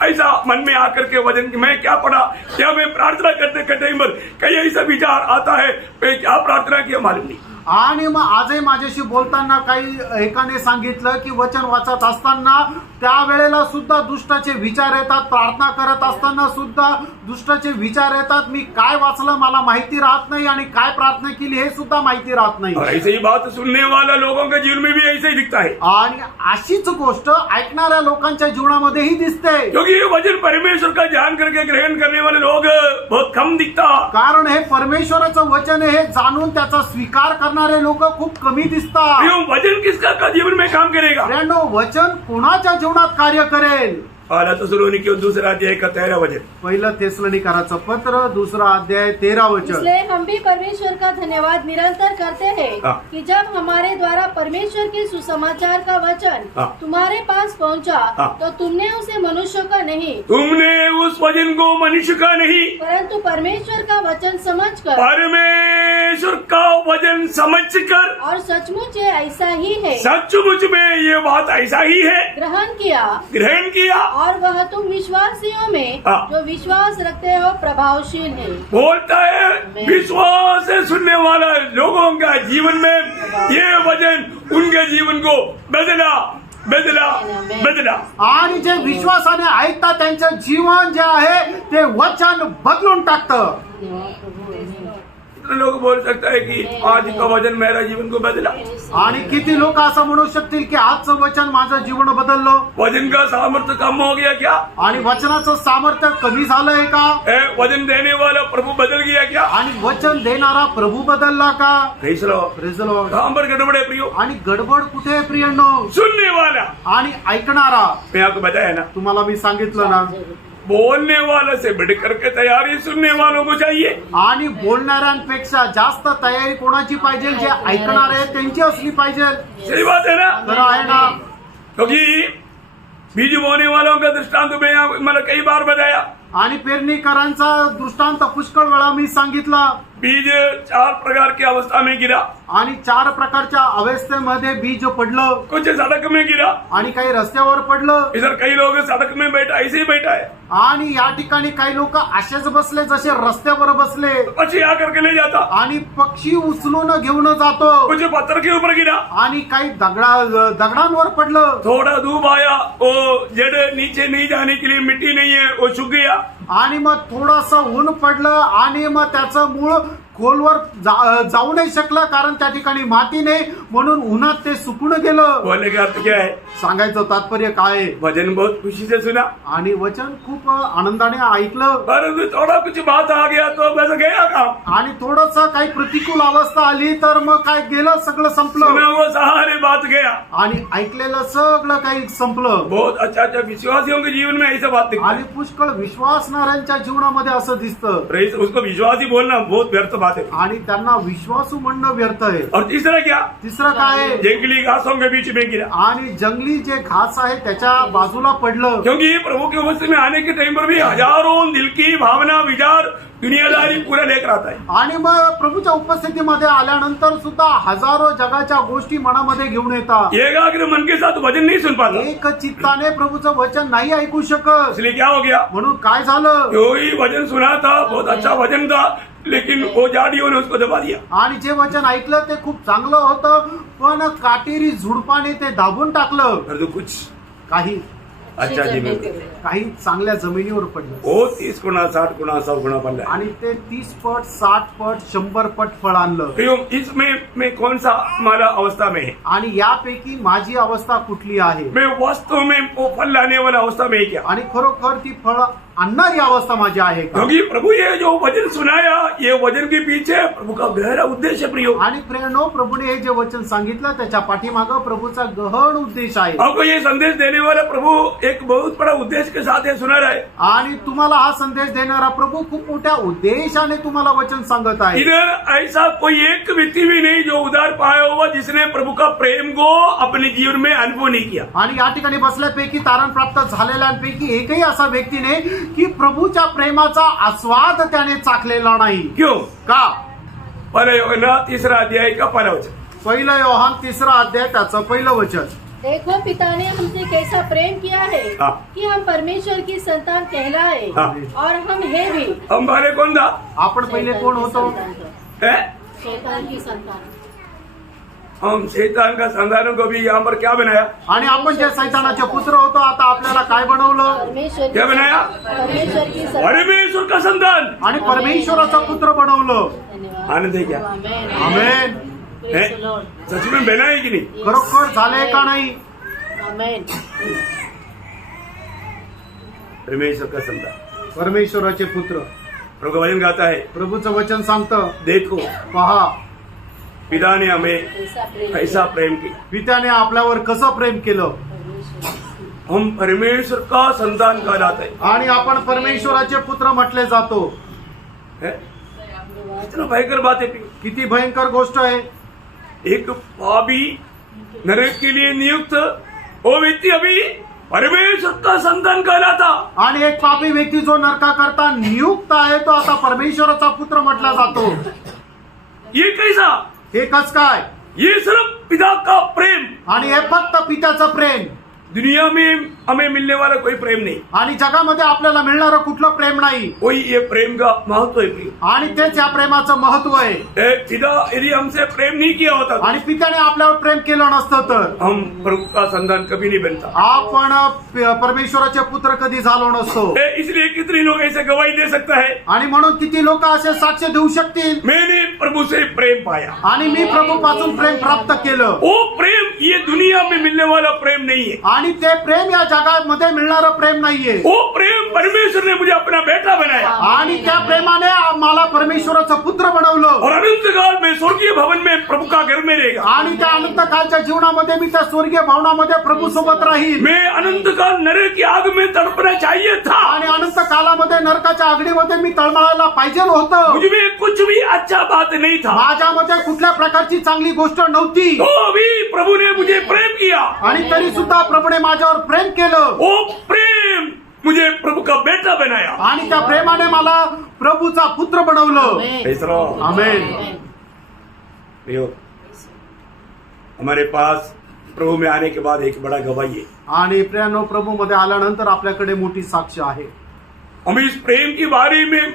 ऐसा मन में आकर के वचन की मैं क्या पढ़ा, क्या मैं प्रार्थना करने के टाइम पर कई ऐसा विचार आता है, मैं क्या प्रार्थना किया मालूम नहीं। आणि मग आजही माझ्याशी बोलताना काही एकाने सांगितलं की वचन वाचत असताना त्यावेळेला सुद्धा दुष्टाचे विचार येतात. प्रार्थना करत असताना सुद्धा दुष्टाचे विचार येतात. मी काय वाचलं मला माहिती राहत नाही आणि काय प्रार्थना केली हे सुद्धा माहिती राहत नाही. और ऐसे ही बात सुनने वाला लोगों के जीवन में भी ऐसे ही दिखता है, आणि अशीच गोष्ट ऐकणाऱ्या लोकांच्या जीवनामध्येही दिसते. क्योंकि ये वचन परमेश्वर का जान करके ग्रहण करने वाले लोग बहुत कम दिखता। कारण हे परमेश्वराचं वचन हे जाणून त्याचा स्वीकार करणारे लोक खूप कमी दिसतात. क्यों? वचन किसका का जीवन में काम करेगा? फ्रेंडो, वचन कोणाच्या जीवनात कार्य करेल? पहला थिस्सलुनीकियों 2 अध्याय का 13 वचन। पहिलं थिस्सलुनीकराचं पत्र 2 अध्याय 13 वचन. इसलिए हम भी परमेश्वर का धन्यवाद निरंतर करते हैं हाँ। कि जब हमारे द्वारा परमेश्वर के सुसमाचार का वचन हाँ। तुम्हारे पास पहुंचा, हाँ। तो तुमने उसे मनुष्य का नहीं तुमने उस वचन को मनुष्य का नहीं, परंतु परमेश्वर का वचन समझकर परमेश्वर का वचन समझकर, और सचमुच ये ऐसा ही है सचमुच में ये बात ऐसा ही है, ग्रहण किया, ग्रहण किया। और वह तुम विश्वासियों में हाँ। जो विश्वास रखते हो प्रभावशील है। बोलता है विश्वास से सुनने वाला लोगों का जीवन में ये वचन उनके जीवन को बदला बदला बदला। आणि जे विश्वासाने ऐकतात त्यांचं जीवन जे आहे ते वचन बदलून टाकतं. लोग बोल सकता है कि आज का वचन मेरा जीवन को बदला। आणि किती लोक असं म्हणू शकतील की आजचं वचन माझं जीवन बदललं. वचन का सामर्थ्य कम हो गया क्या? आणि वचनाचं सामर्थ्य कमी झालंय का? वचन देने वाला प्रभु बदल गया क्या? आणि वचन देणारा प्रभू बदलला का? Praise the Lord. Praise the Lord. कहां पर गड़बड़ है प्रियो? आणि गडबड कुठे आहे प्रियांनो? सुनने वाला आणि ऐकणारा. मैं आपको बताया ना, तुम्हाला मी सांगितलं ना, बोलने वाले से बढ़ करके तैयारी सुनने वालों को चाहिए। आणि बोलणाऱ्यांपेक्षा जास्त तयारी कोणाची पाहिजे? जे ऐकणार आहे त्यांची असली पाहिजे. सही बात है ना? खरं आहे ना? क्योंकि बीज बोने वालों का दृष्टांत मैं मतलब कई बार बताया। आणि पेरणीकरांचा दृष्टांत पुष्कळ वेळा मी सांगितला. बीज 4 प्रकार की अवस्था में गिरा, आणि 4 प्रकारच्या अवस्थेमध्ये बीज पडलं, कुछ सड़क में गिरा, आणि काही रस्त्यावर पडलं, इधर कई लोग सड़क में बैठा ऐसे ही बैठा है, आणि या ठिकाणी काही लोक असेच बसले जसे रस्त्यावर बसले, पक्षी आकर के ले जाता, आणि पक्षी उचलून घेऊन जातो, कुछ पत्थर के ऊपर गिरा, आणि काही दगडांवर पडलं, थोड़ा धूप आया, वो जड़ नीचे नहीं जाने के लिए मिट्टी नहीं है, वो सूख गया, आणि मग थोडस ऊन पडलं, आणि मग त्याचं मूळ खोलवर जाऊ नाही शकलं कारण त्या ठिकाणी माती नाही, म्हणून उन्हात ते सुकून गेलं. बोलने का अर्थ क्या है? सांगायचं तात्पर्य काय आहे? भजन बहुत खुशी से सुना, आणि वचन खूप आनंदाने ऐकलं, परंतु थोड़ा कुछ बात आ गया तो वैसे गया काम, आणि थोडस काही प्रतिकूल अवस्था आली तर मग काय गेलं, सगळं सुना संपलं, वो सहारे बात गया. आणि ऐकलेलं सगळं काही संपलं. बहुत अच्छा विश्वासियों के जीवन में ऐसा बात दिखता आणि है. पुष्कळ विश्वासणाऱ्यांच्या जीवनामध्ये असं दिसतं, उसको विश्वासी बोलना बहुत व्यर्थ बात है. आणि त्यांना विश्वासू म्हणणं व्यर्थ आहे. और तीसरा क्या? तिसरं काय आहे? जंगली घासों के बीच में गिरा, आणि जंगली जे घास आहे त्याच्या बाजूला पडलं, क्योंकि प्रभु के उपस्थिति में आने के टाइम पर भी हजारों दिल की भावना विचार दुनियादारी पूरा लेकर आता है. आणि मग प्रभूच्या उपस्थितीमध्ये आल्यानंतर सुद्धा हजारो जगाच्या गोष्टी मनामध्ये घेऊन येतात. एकाग्र मन के साथ भजन नहीं सुन पाता, एक चित्ताने प्रभूचं वचन नाही ऐकू शकत. इसलिए क्या हो गया? म्हणून काय झालं? जो ही भजन सुना था बहुत अच्छा भजन था, लेकिन वो जाड़ियों ने उसको दबा दिया. आणि जे वचन ऐकलं ते खूप चांगलं होतं, पण काटेरी झुडपाने ते दाबून टाकलं. परंतु कुछ काही अच्छा जीवन काही चांगल्या जमिनीवर पडलं, वो 30 गुना 60 गुना 100 गुना पड़ रहा है. आणि ते 30 पट 60 पट 100 पट फळ आणलं. क्यों? इसमें मैं कौन सा हमारा अवस्था में है? आणि यापैकी माझी अवस्था कुठली आहे? मैं वास्तव में वो फल लाने वाला अवस्था में है क्या? आणि खरोखर ती फळ आणणारी अवस्था माझी आहे का? क्योंकि प्रभु ये जो वचन सुनाया, ये वचन के पीछे प्रभु का गहरा उद्देश्य प्रियो. आणि प्रेरणो प्रभूने हे जे वचन सांगितलं त्याच्या पाठीमागं प्रभूचा गहन उद्देश आहे. आपको ये संदेश देने वाला प्रभु एक बहुत बड़ा उद्देश्य के साथ ये सुना रहा है. आणि तुम्हाला हा संदेश देणारा प्रभू खूप मोठ्या उद्देशाने तुम्हाला वचन सांगत आहे. इधर ऐसा कोई एक व्यक्ति भी नहीं जो उधार पाया हुआ जिसने प्रभु का प्रेम को अपने जीवन में अनुभव नहीं किया. आणि या ठिकाणी बसल्यापैकी तारण प्राप्त झालेल्यांपैकी एकही असा व्यक्ती नाही की प्रभूच्या प्रेमाचा आस्वाद त्याने चाखलेला नाही. क्यों? का? पहले योहन्ना 3 अध्याय का 1 वचन. 1 योहान 3 अध्याय त्याचं 1 वचन. देखो पिता ने हमसे कैसा प्रेम किया है हाँ। कि हम परमेश्वर की संतान कहलाए, हाँ। और हम है भी. हम पहले कौन था? आपण पहिले कोण होतो? है? शैतान की संतान. हम शैतान का संतानों को भी यहाँ पर क्या बनाया? आणि आपण जे सैतानाचे पुत्र होतो आता आपल्याला काय बनवलं? परमेश्वर की क्या बनाया? परमेश्वर की संतान. परमेश्वर का संतान. आणि परमेश्वराचा पुत्र बनवलं. धन्यवाद. आनंद है क्या? आमेन. आमेन. है? Praise the Lord. सच में बना है कि नहीं? खरोखर झाले का नाही? आमेन. परमेश्वर का संतान, परमेश्वराचे पुत्र. प्रभु का वचन गाता है, प्रभूचं वचन सांगतं, देखो पहा पिता ने हमें ऐसा प्रेम ऐसा प्रेम किया, पित्याने आपल्यावर कसं प्रेम केलं. परमेश्वर. हम परमेश्वर का संतान कहलाते हैं. आणि आपण परमेश्वराचे पुत्र म्हटले जातो. है? इतना भयंकर बात है. किती भयंकर गोष्ट आहे. एक पापी नरक के लिए नियुक्त वो व्यक्ति अभी परमेश्वर का संतान कहलाता. आणि एक पापी व्यक्ती जो नरकाकरता नियुक्त आहे तो आता परमेश्वराचा पुत्र म्हटला जातो. ये कैसा? हे कस काय? ये सिर्फ पिता का प्रेम. आणि हे फक्त पित्याचं प्रेम. दुनिया में हमें मिलने वाला कोई प्रेम नहीं. आणि जगामध्ये आपल्याला मिळणारं कुठलं प्रेम नाही. कोई ये प्रेम का महत्व है प्रिय. आणि तेच या प्रेमाचं महत्व आहे. पिता यदि हमसे प्रेम नहीं किया होता आणि पित्याने आपल्यावर प्रेम केलं नसतं तर हम प्रभु का संतान कभी नहीं बनता. आपण परमेश्वराचे पुत्र कधी झालो नसतो. इसलिए कितने लोग ऐसे गवाही दे सकता है, आणि म्हणून किती लोक असे साक्ष देऊ शकतील, मैंने प्रभु से प्रेम पाया. आणि मी प्रभूपासून प्रेम प्राप्त केलं. वो प्रेम ये दुनिया में मिलने वाला प्रेम नहीं है. आणि ते प्रेम या जगामध्ये मिळणारं प्रेम नाहीये. वो प्रेम परमेश्वर ने मुझे अपना बेटा बनाया. आणि त्या प्रेमाने मला परमेश्वराचं पुत्र बनवलं. और अनंत काल में स्वर्गीय भवन में प्रभु का घर में रहेगा. आणि त्या अनंत कालच्या जीवनामध्ये मी त्या स्वर्गीय भवनामध्ये प्रभू सोबत राहील. मैं अनंत काल नरक की आग में तड़पना चाहिए था. आणि अनंत कालामध्ये नरकाच्या आगडीमध्ये मी तळमळायला पाहिजे होतं. मुझ में कुछ भी अच्छा बात नहीं था. माझ्यामध्ये कुठल्या प्रकारची चांगली गोष्ट नव्हती. तो भी प्रभु ने मुझे प्रेम किया. आणि तरी सुद्धा प्रभूने माझ्यावर प्रेम केलं. वो प्रेम मुझे प्रभु का बेटा बनाया। आणि त्या प्रेमाने मला प्रभूचा पुत्र बनवलं. Praise the Lord. आमेन. प्रियो, हमारे पास प्रभु में आने के बाद एक बड़ा गवाही है। आणि प्रियानो, प्रभू मध्ये आल्यानंतर आपल्याकडे मोठी साक्ष आहे. हम इस प्रेम के बारे में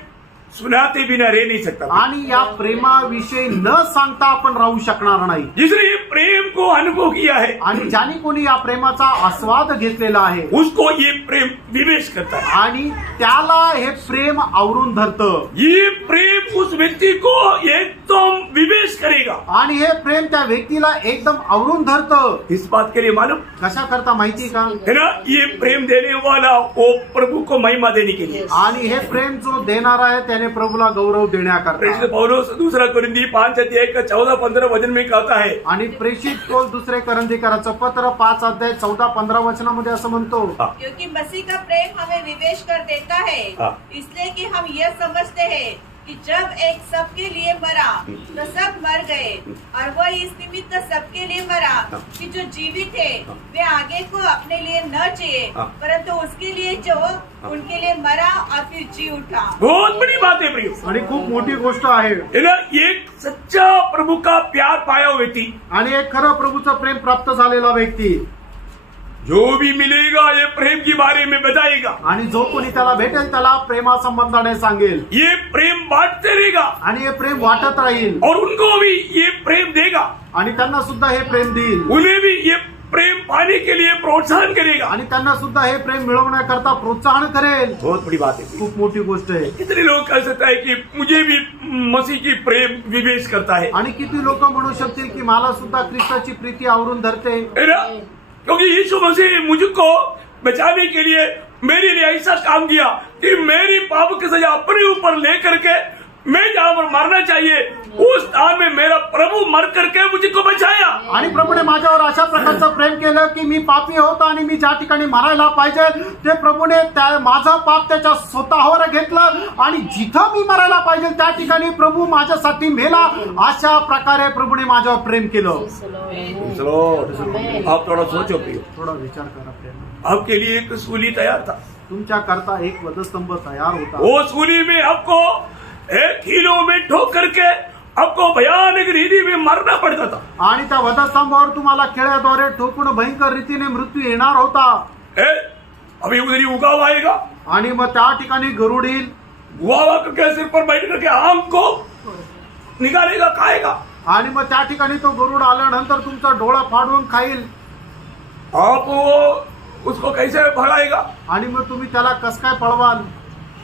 सुनाते बिना रह नहीं सकता। आणि या प्रेमाविषयी न सांगता आपण राहू शकणार नाही. जिसने ये प्रेम को अनुभव किया है, आणि ज्याने कोणी या प्रेमाचा आस्वाद घेतलेला आहे, उसको ये प्रेम विवेश करता है। आणि त्याला हे प्रेम आवरून धरतं. ये प्रेम उस व्यक्ति को एकदम विवेश करेगा। आणि हे प्रेम त्या व्यक्तीला एकदम आवरून धरतं. इस बात के लिए मालूम कशा करता माहिती का? है ना, ये प्रेम देने वाला वो प्रभु को महिमा देने के लिए। आणि हे प्रेम जो देणार आहे त्याने प्रभूला गौरव देण्याकरता. प्रेषित पौलुस दूसरा कोरिन्थी 5:14-15 वचन में कहता है, आणि प्रेषित पौल दुसरे करंथीकराचं पत्र 5:14-15 वचनामध्ये असं म्हणतो, क्योंकि मसीह का प्रेम हमें विवेश कर देता है, हाँ। इसलिए कि हम यह समझते हैं कि जब एक सबके लिए मरा तो सब मर गए, और वह इस निमित्त सबके लिए मरा कि जो जीवित है वे आगे को अपने लिए न जिए, परंतु उसके लिए जो उनके लिए मरा और फिर जी उठा। बहुत बड़ी बात है प्रियो। आणि खूप मोठी गोष्ट आहे. है ना, एक सच्चा प्रभु का प्यार पाया हुआ व्यक्ति, आणि एक खरं प्रभूचं प्रेम प्राप्त झालेला व्यक्ती जो भी मिलेगा ये प्रेम के बारे में बताएगा। आणि जो कोणी त्याला भेटेल त्याला प्रेमासंबंधाने सांगेल. ये प्रेम बांटते रहेगा आणि हे प्रेम वाटत राहील. और उनको भी ये प्रेम देगा, आणि त्यांना सुद्धा हे प्रेम देईल. उन्हें भी ये प्रेम पाने के लिए प्रोत्साहन करेगा। आणि त्यांना सुद्धा हे प्रेम मिळवण्याकरता प्रोत्साहन करेल. बहुत बड़ी बात है। खूप मोठी गोष्ट आहे. कितने लोग कह सकता है कि मुझे भी मसीह की प्रेम विवेश करता है, आणि किती लोक म्हणू शकतील की मला सुद्धा ख्रिस्ताची प्रीती आवरून धरते. है ना, क्योंकि यीशु मसीह मुझको बचाने के लिए मेरे लिए ऐसा काम किया कि मेरी पाप की सजा अपने ऊपर लेकर के मैं जहाँ पर मरना चाहिए उस स्थान में मेरा प्रभु मर करके मुझको बचाया। आणि प्रभूने माझ्यावर अशा प्रकारचं प्रेम केलं की मी पापी होतो आणि मी ज्या ठिकाणी मरायला पाहिजे ते प्रभूने माझं पाप त्याच्या स्वतःवर घेतलं आणि जिथं मी मरायला पाहिजे त्या ठिकाणी प्रभू माझ्यासाठी मेला. अशा प्रकारे प्रभूने माझ्यावर प्रेम केलं. चलो आप थोड़ा सोचो प्रियो, थोडा विचार करा प्रेम. आपके लिए एक सूली तैयार था। तुमच्या करता एक वधस्तंभ तयार होता. वो सूली में आपको एक हीलों में ठोक करके आपको भयानक रीति में मरना पड़ता था। आणि त्या वधस्तंभावर तुम्हाला खेळ्याद्वारे ठोकून भयंकर रीतीने मृत्यू येणार होता. अभी उधर ही उगाव आएगा, आणि मग त्या ठिकाणी गरुड येईल. गुआवा करके सिर पर बैठ करके आम को निकालेगा, खाएगा। आणि मग त्या ठिकाणी तो गरुड आल्यानंतर तुमचा डोळा फाडून खाईल. आप वो उसको कैसे भगाएगा? आणि मग तुम्ही त्याला कस काय पळवाल?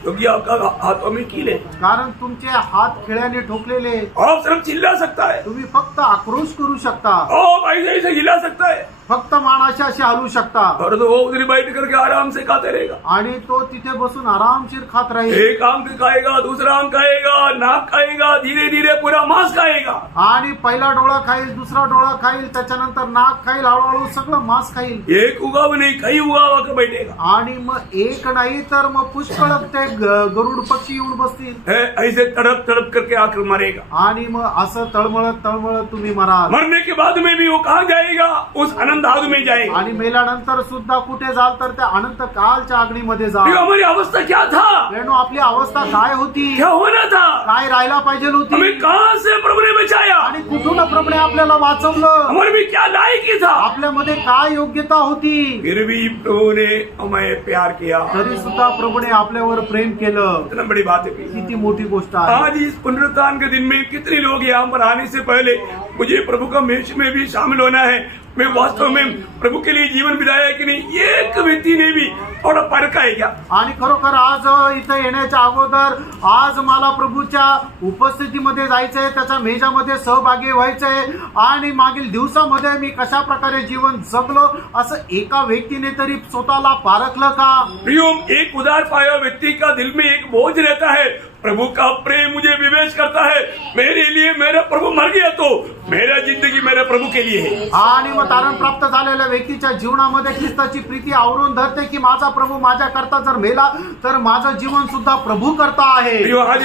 क्योंकि आपका हाथों में कील है, कारण तुमचे हात खेळ्याने ठोकलेले. आप सिर्फ चिल्ला सकता है, तुम्ही फक्त आक्रोश करू शकता. आप ऐसे ऐसे हिला सकता है, फक्त मानाशी अशी हलू शकता. और तो वो उधर बैठ करके आराम से खाते रहेगा। आणि तो तिथे बसून आरामशीर खात राहील. एक अंक खाएगा, दूसरा अंक खाएगा, नाक खाएगा, धीरे धीरे पूरा मांस खाएगा। आणि पहिला डोळा खाईल, दुसरा डोळा खाईल, त्याच्यानंतर नाक खाईल, हळूहळू सगळं मांस खाईल. एक उगाव नहीं कई उगाव आकर बैठेगा। आणि मग एक नाही तर मग पुष्कळ ते गरुड पक्षी येऊन बसतील. ऐसे तड़प तड़प करके आकर मरेगा। आणि मग असं तळमळत तळमळत तुम्ही मराल. मरने के बाद में भी वो कहाँ जाएगा? उस अनंत आग में जाएगा। आणि मेल्यानंतर सुद्धा कुठे जाल तर त्या अनंत कालच्या अग्नीमध्ये ये जाल. हमारी अवस्था क्या था? रेणू, आपली अवस्था काय होती? क्या होना था? काय राहायला पाहिजे होती? हमें कहाँ से प्रभु ने बचाया? आणि कुठून प्रभूने आपल्याला वाचवलं? हमारे में क्या लायकी था? आपल्यामध्ये काय योग्यता होती? फिर भी प्रभु ने हमें प्यार किया। तरी सुद्धा प्रभूने आपल्यावर प्रेम केलं. इतना बड़ी बात है। किती मोठी गोष्ट आहे. आज इस पुनरुत्थान के दिन में कितने लोग यहाँ पर आने से पहले मुझे प्रभु का मेष में भी शामिल होना है, मैं वास्तव में प्रभु के लिए जीवन बिताया है कि नहीं, एक व्यक्ति ने भी थोड़ा परखा है क्या? आणि खरोखर आज इथं येण्याच्या अगोदर आज मला प्रभूच्या उपस्थितीमध्ये जायचंय, त्याच्या मेजामध्ये सहभागी व्हायचंय आणि मागील दिवसामध्ये मी कशा प्रकारे जीवन जगलो असं एका व्यक्तीने तरी स्वतःला पारखलं का? प्रियो, एक उदार पाया व्यक्ति का दिल में एक बोझ रहता है, प्रभु का प्रेम मुझे विवेश करता है, मेरे लिए मेरा प्रभु मर गया तो मेरा जिंदगी मेरे प्रभु के लिए है। आणि मग तारण प्राप्त झालेल्या व्यक्तीच्या जीवनामध्ये ख्रिस्ताची प्रीती आवरून धरते की माझा प्रभू माझ्या करता जर मेला तर माझं जीवन सुद्धा प्रभू करता आहे. प्रियो, आज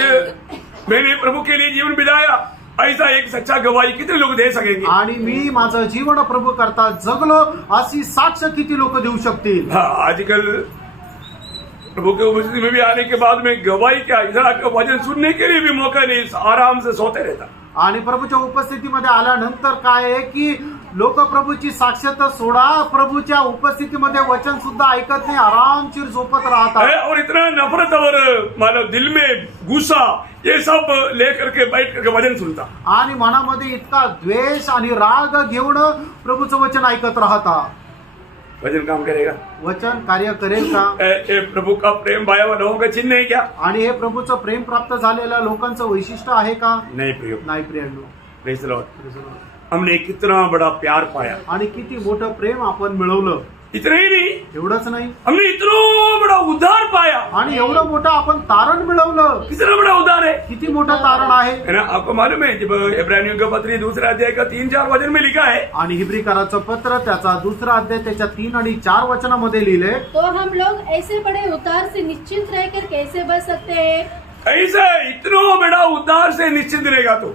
मैंने प्रभु के लिए जीवन बिताया, ऐसा एक सच्चा गवाही कितने लोग दे सकेंगे? आणि मी माझं जीवन प्रभू करता जगलो अशी साक्ष किती लोक देऊ शकतील? हाँ, आजकल प्रभु के उपस्थिति में भी आने के बाद में गवाही क्या, इधर आकर वचन सुनने के लिए भी मौका नहीं, आराम से सोते रहता। आणि प्रभूच्या उपस्थितीमध्ये आल्यानंतर काय आहे की लोक प्रभूची साक्षात सोडा, प्रभूच्या उपस्थितीमध्ये वचन सुद्धा ऐकत नाही, आरामशीर झोपत राहतात। और इतना नफरत और मानव दिल में गुस्सा ये सब लेकर के बैठ करके वचन सुनता, आणि मनामध्ये इतका द्वेष आणि राग घेऊन प्रभूचं वचन ऐकत राहतात। वचन काम करेगा? वचन कार्य करेल का? ये प्रभु का प्रेम पाया हुआ लोगों का चिन्ह है क्या? आणि हे प्रभूचं प्रेम प्राप्त झालेल्या लोकांचं वैशिष्ट्य आहे का? नहीं प्रियो, नाही प्रियांनो। Praise the Lord. हमने कितना बड़ा प्यार पाया, आणि किती मोठं प्रेम आपण मिळवलं। इतना ही नहीं, एवढंच नाही, हमने इतना बड़ा उद्धार पाया। आणि एवढं मोठं आपण तारण मिळवलं। कितना बड़ा उद्धार है, किती मोठं तारण आहे। है ना? आपको मालूम है जब इब्रानियों का पत्री 2 अध्याय का 3-4 वचन में लिखा है, आणि हिब्रीकराचं पत्र त्याचा 2 अध्याय त्याच्या 3 आणि 4 वचनामध्ये लिहिले, तो हम लोग ऐसे बड़े उतार से निश्चिंत रहकर कैसे बच सकते हैं? ऐसे इतना बड़ा उद्धार से निश्चित रहेगा तो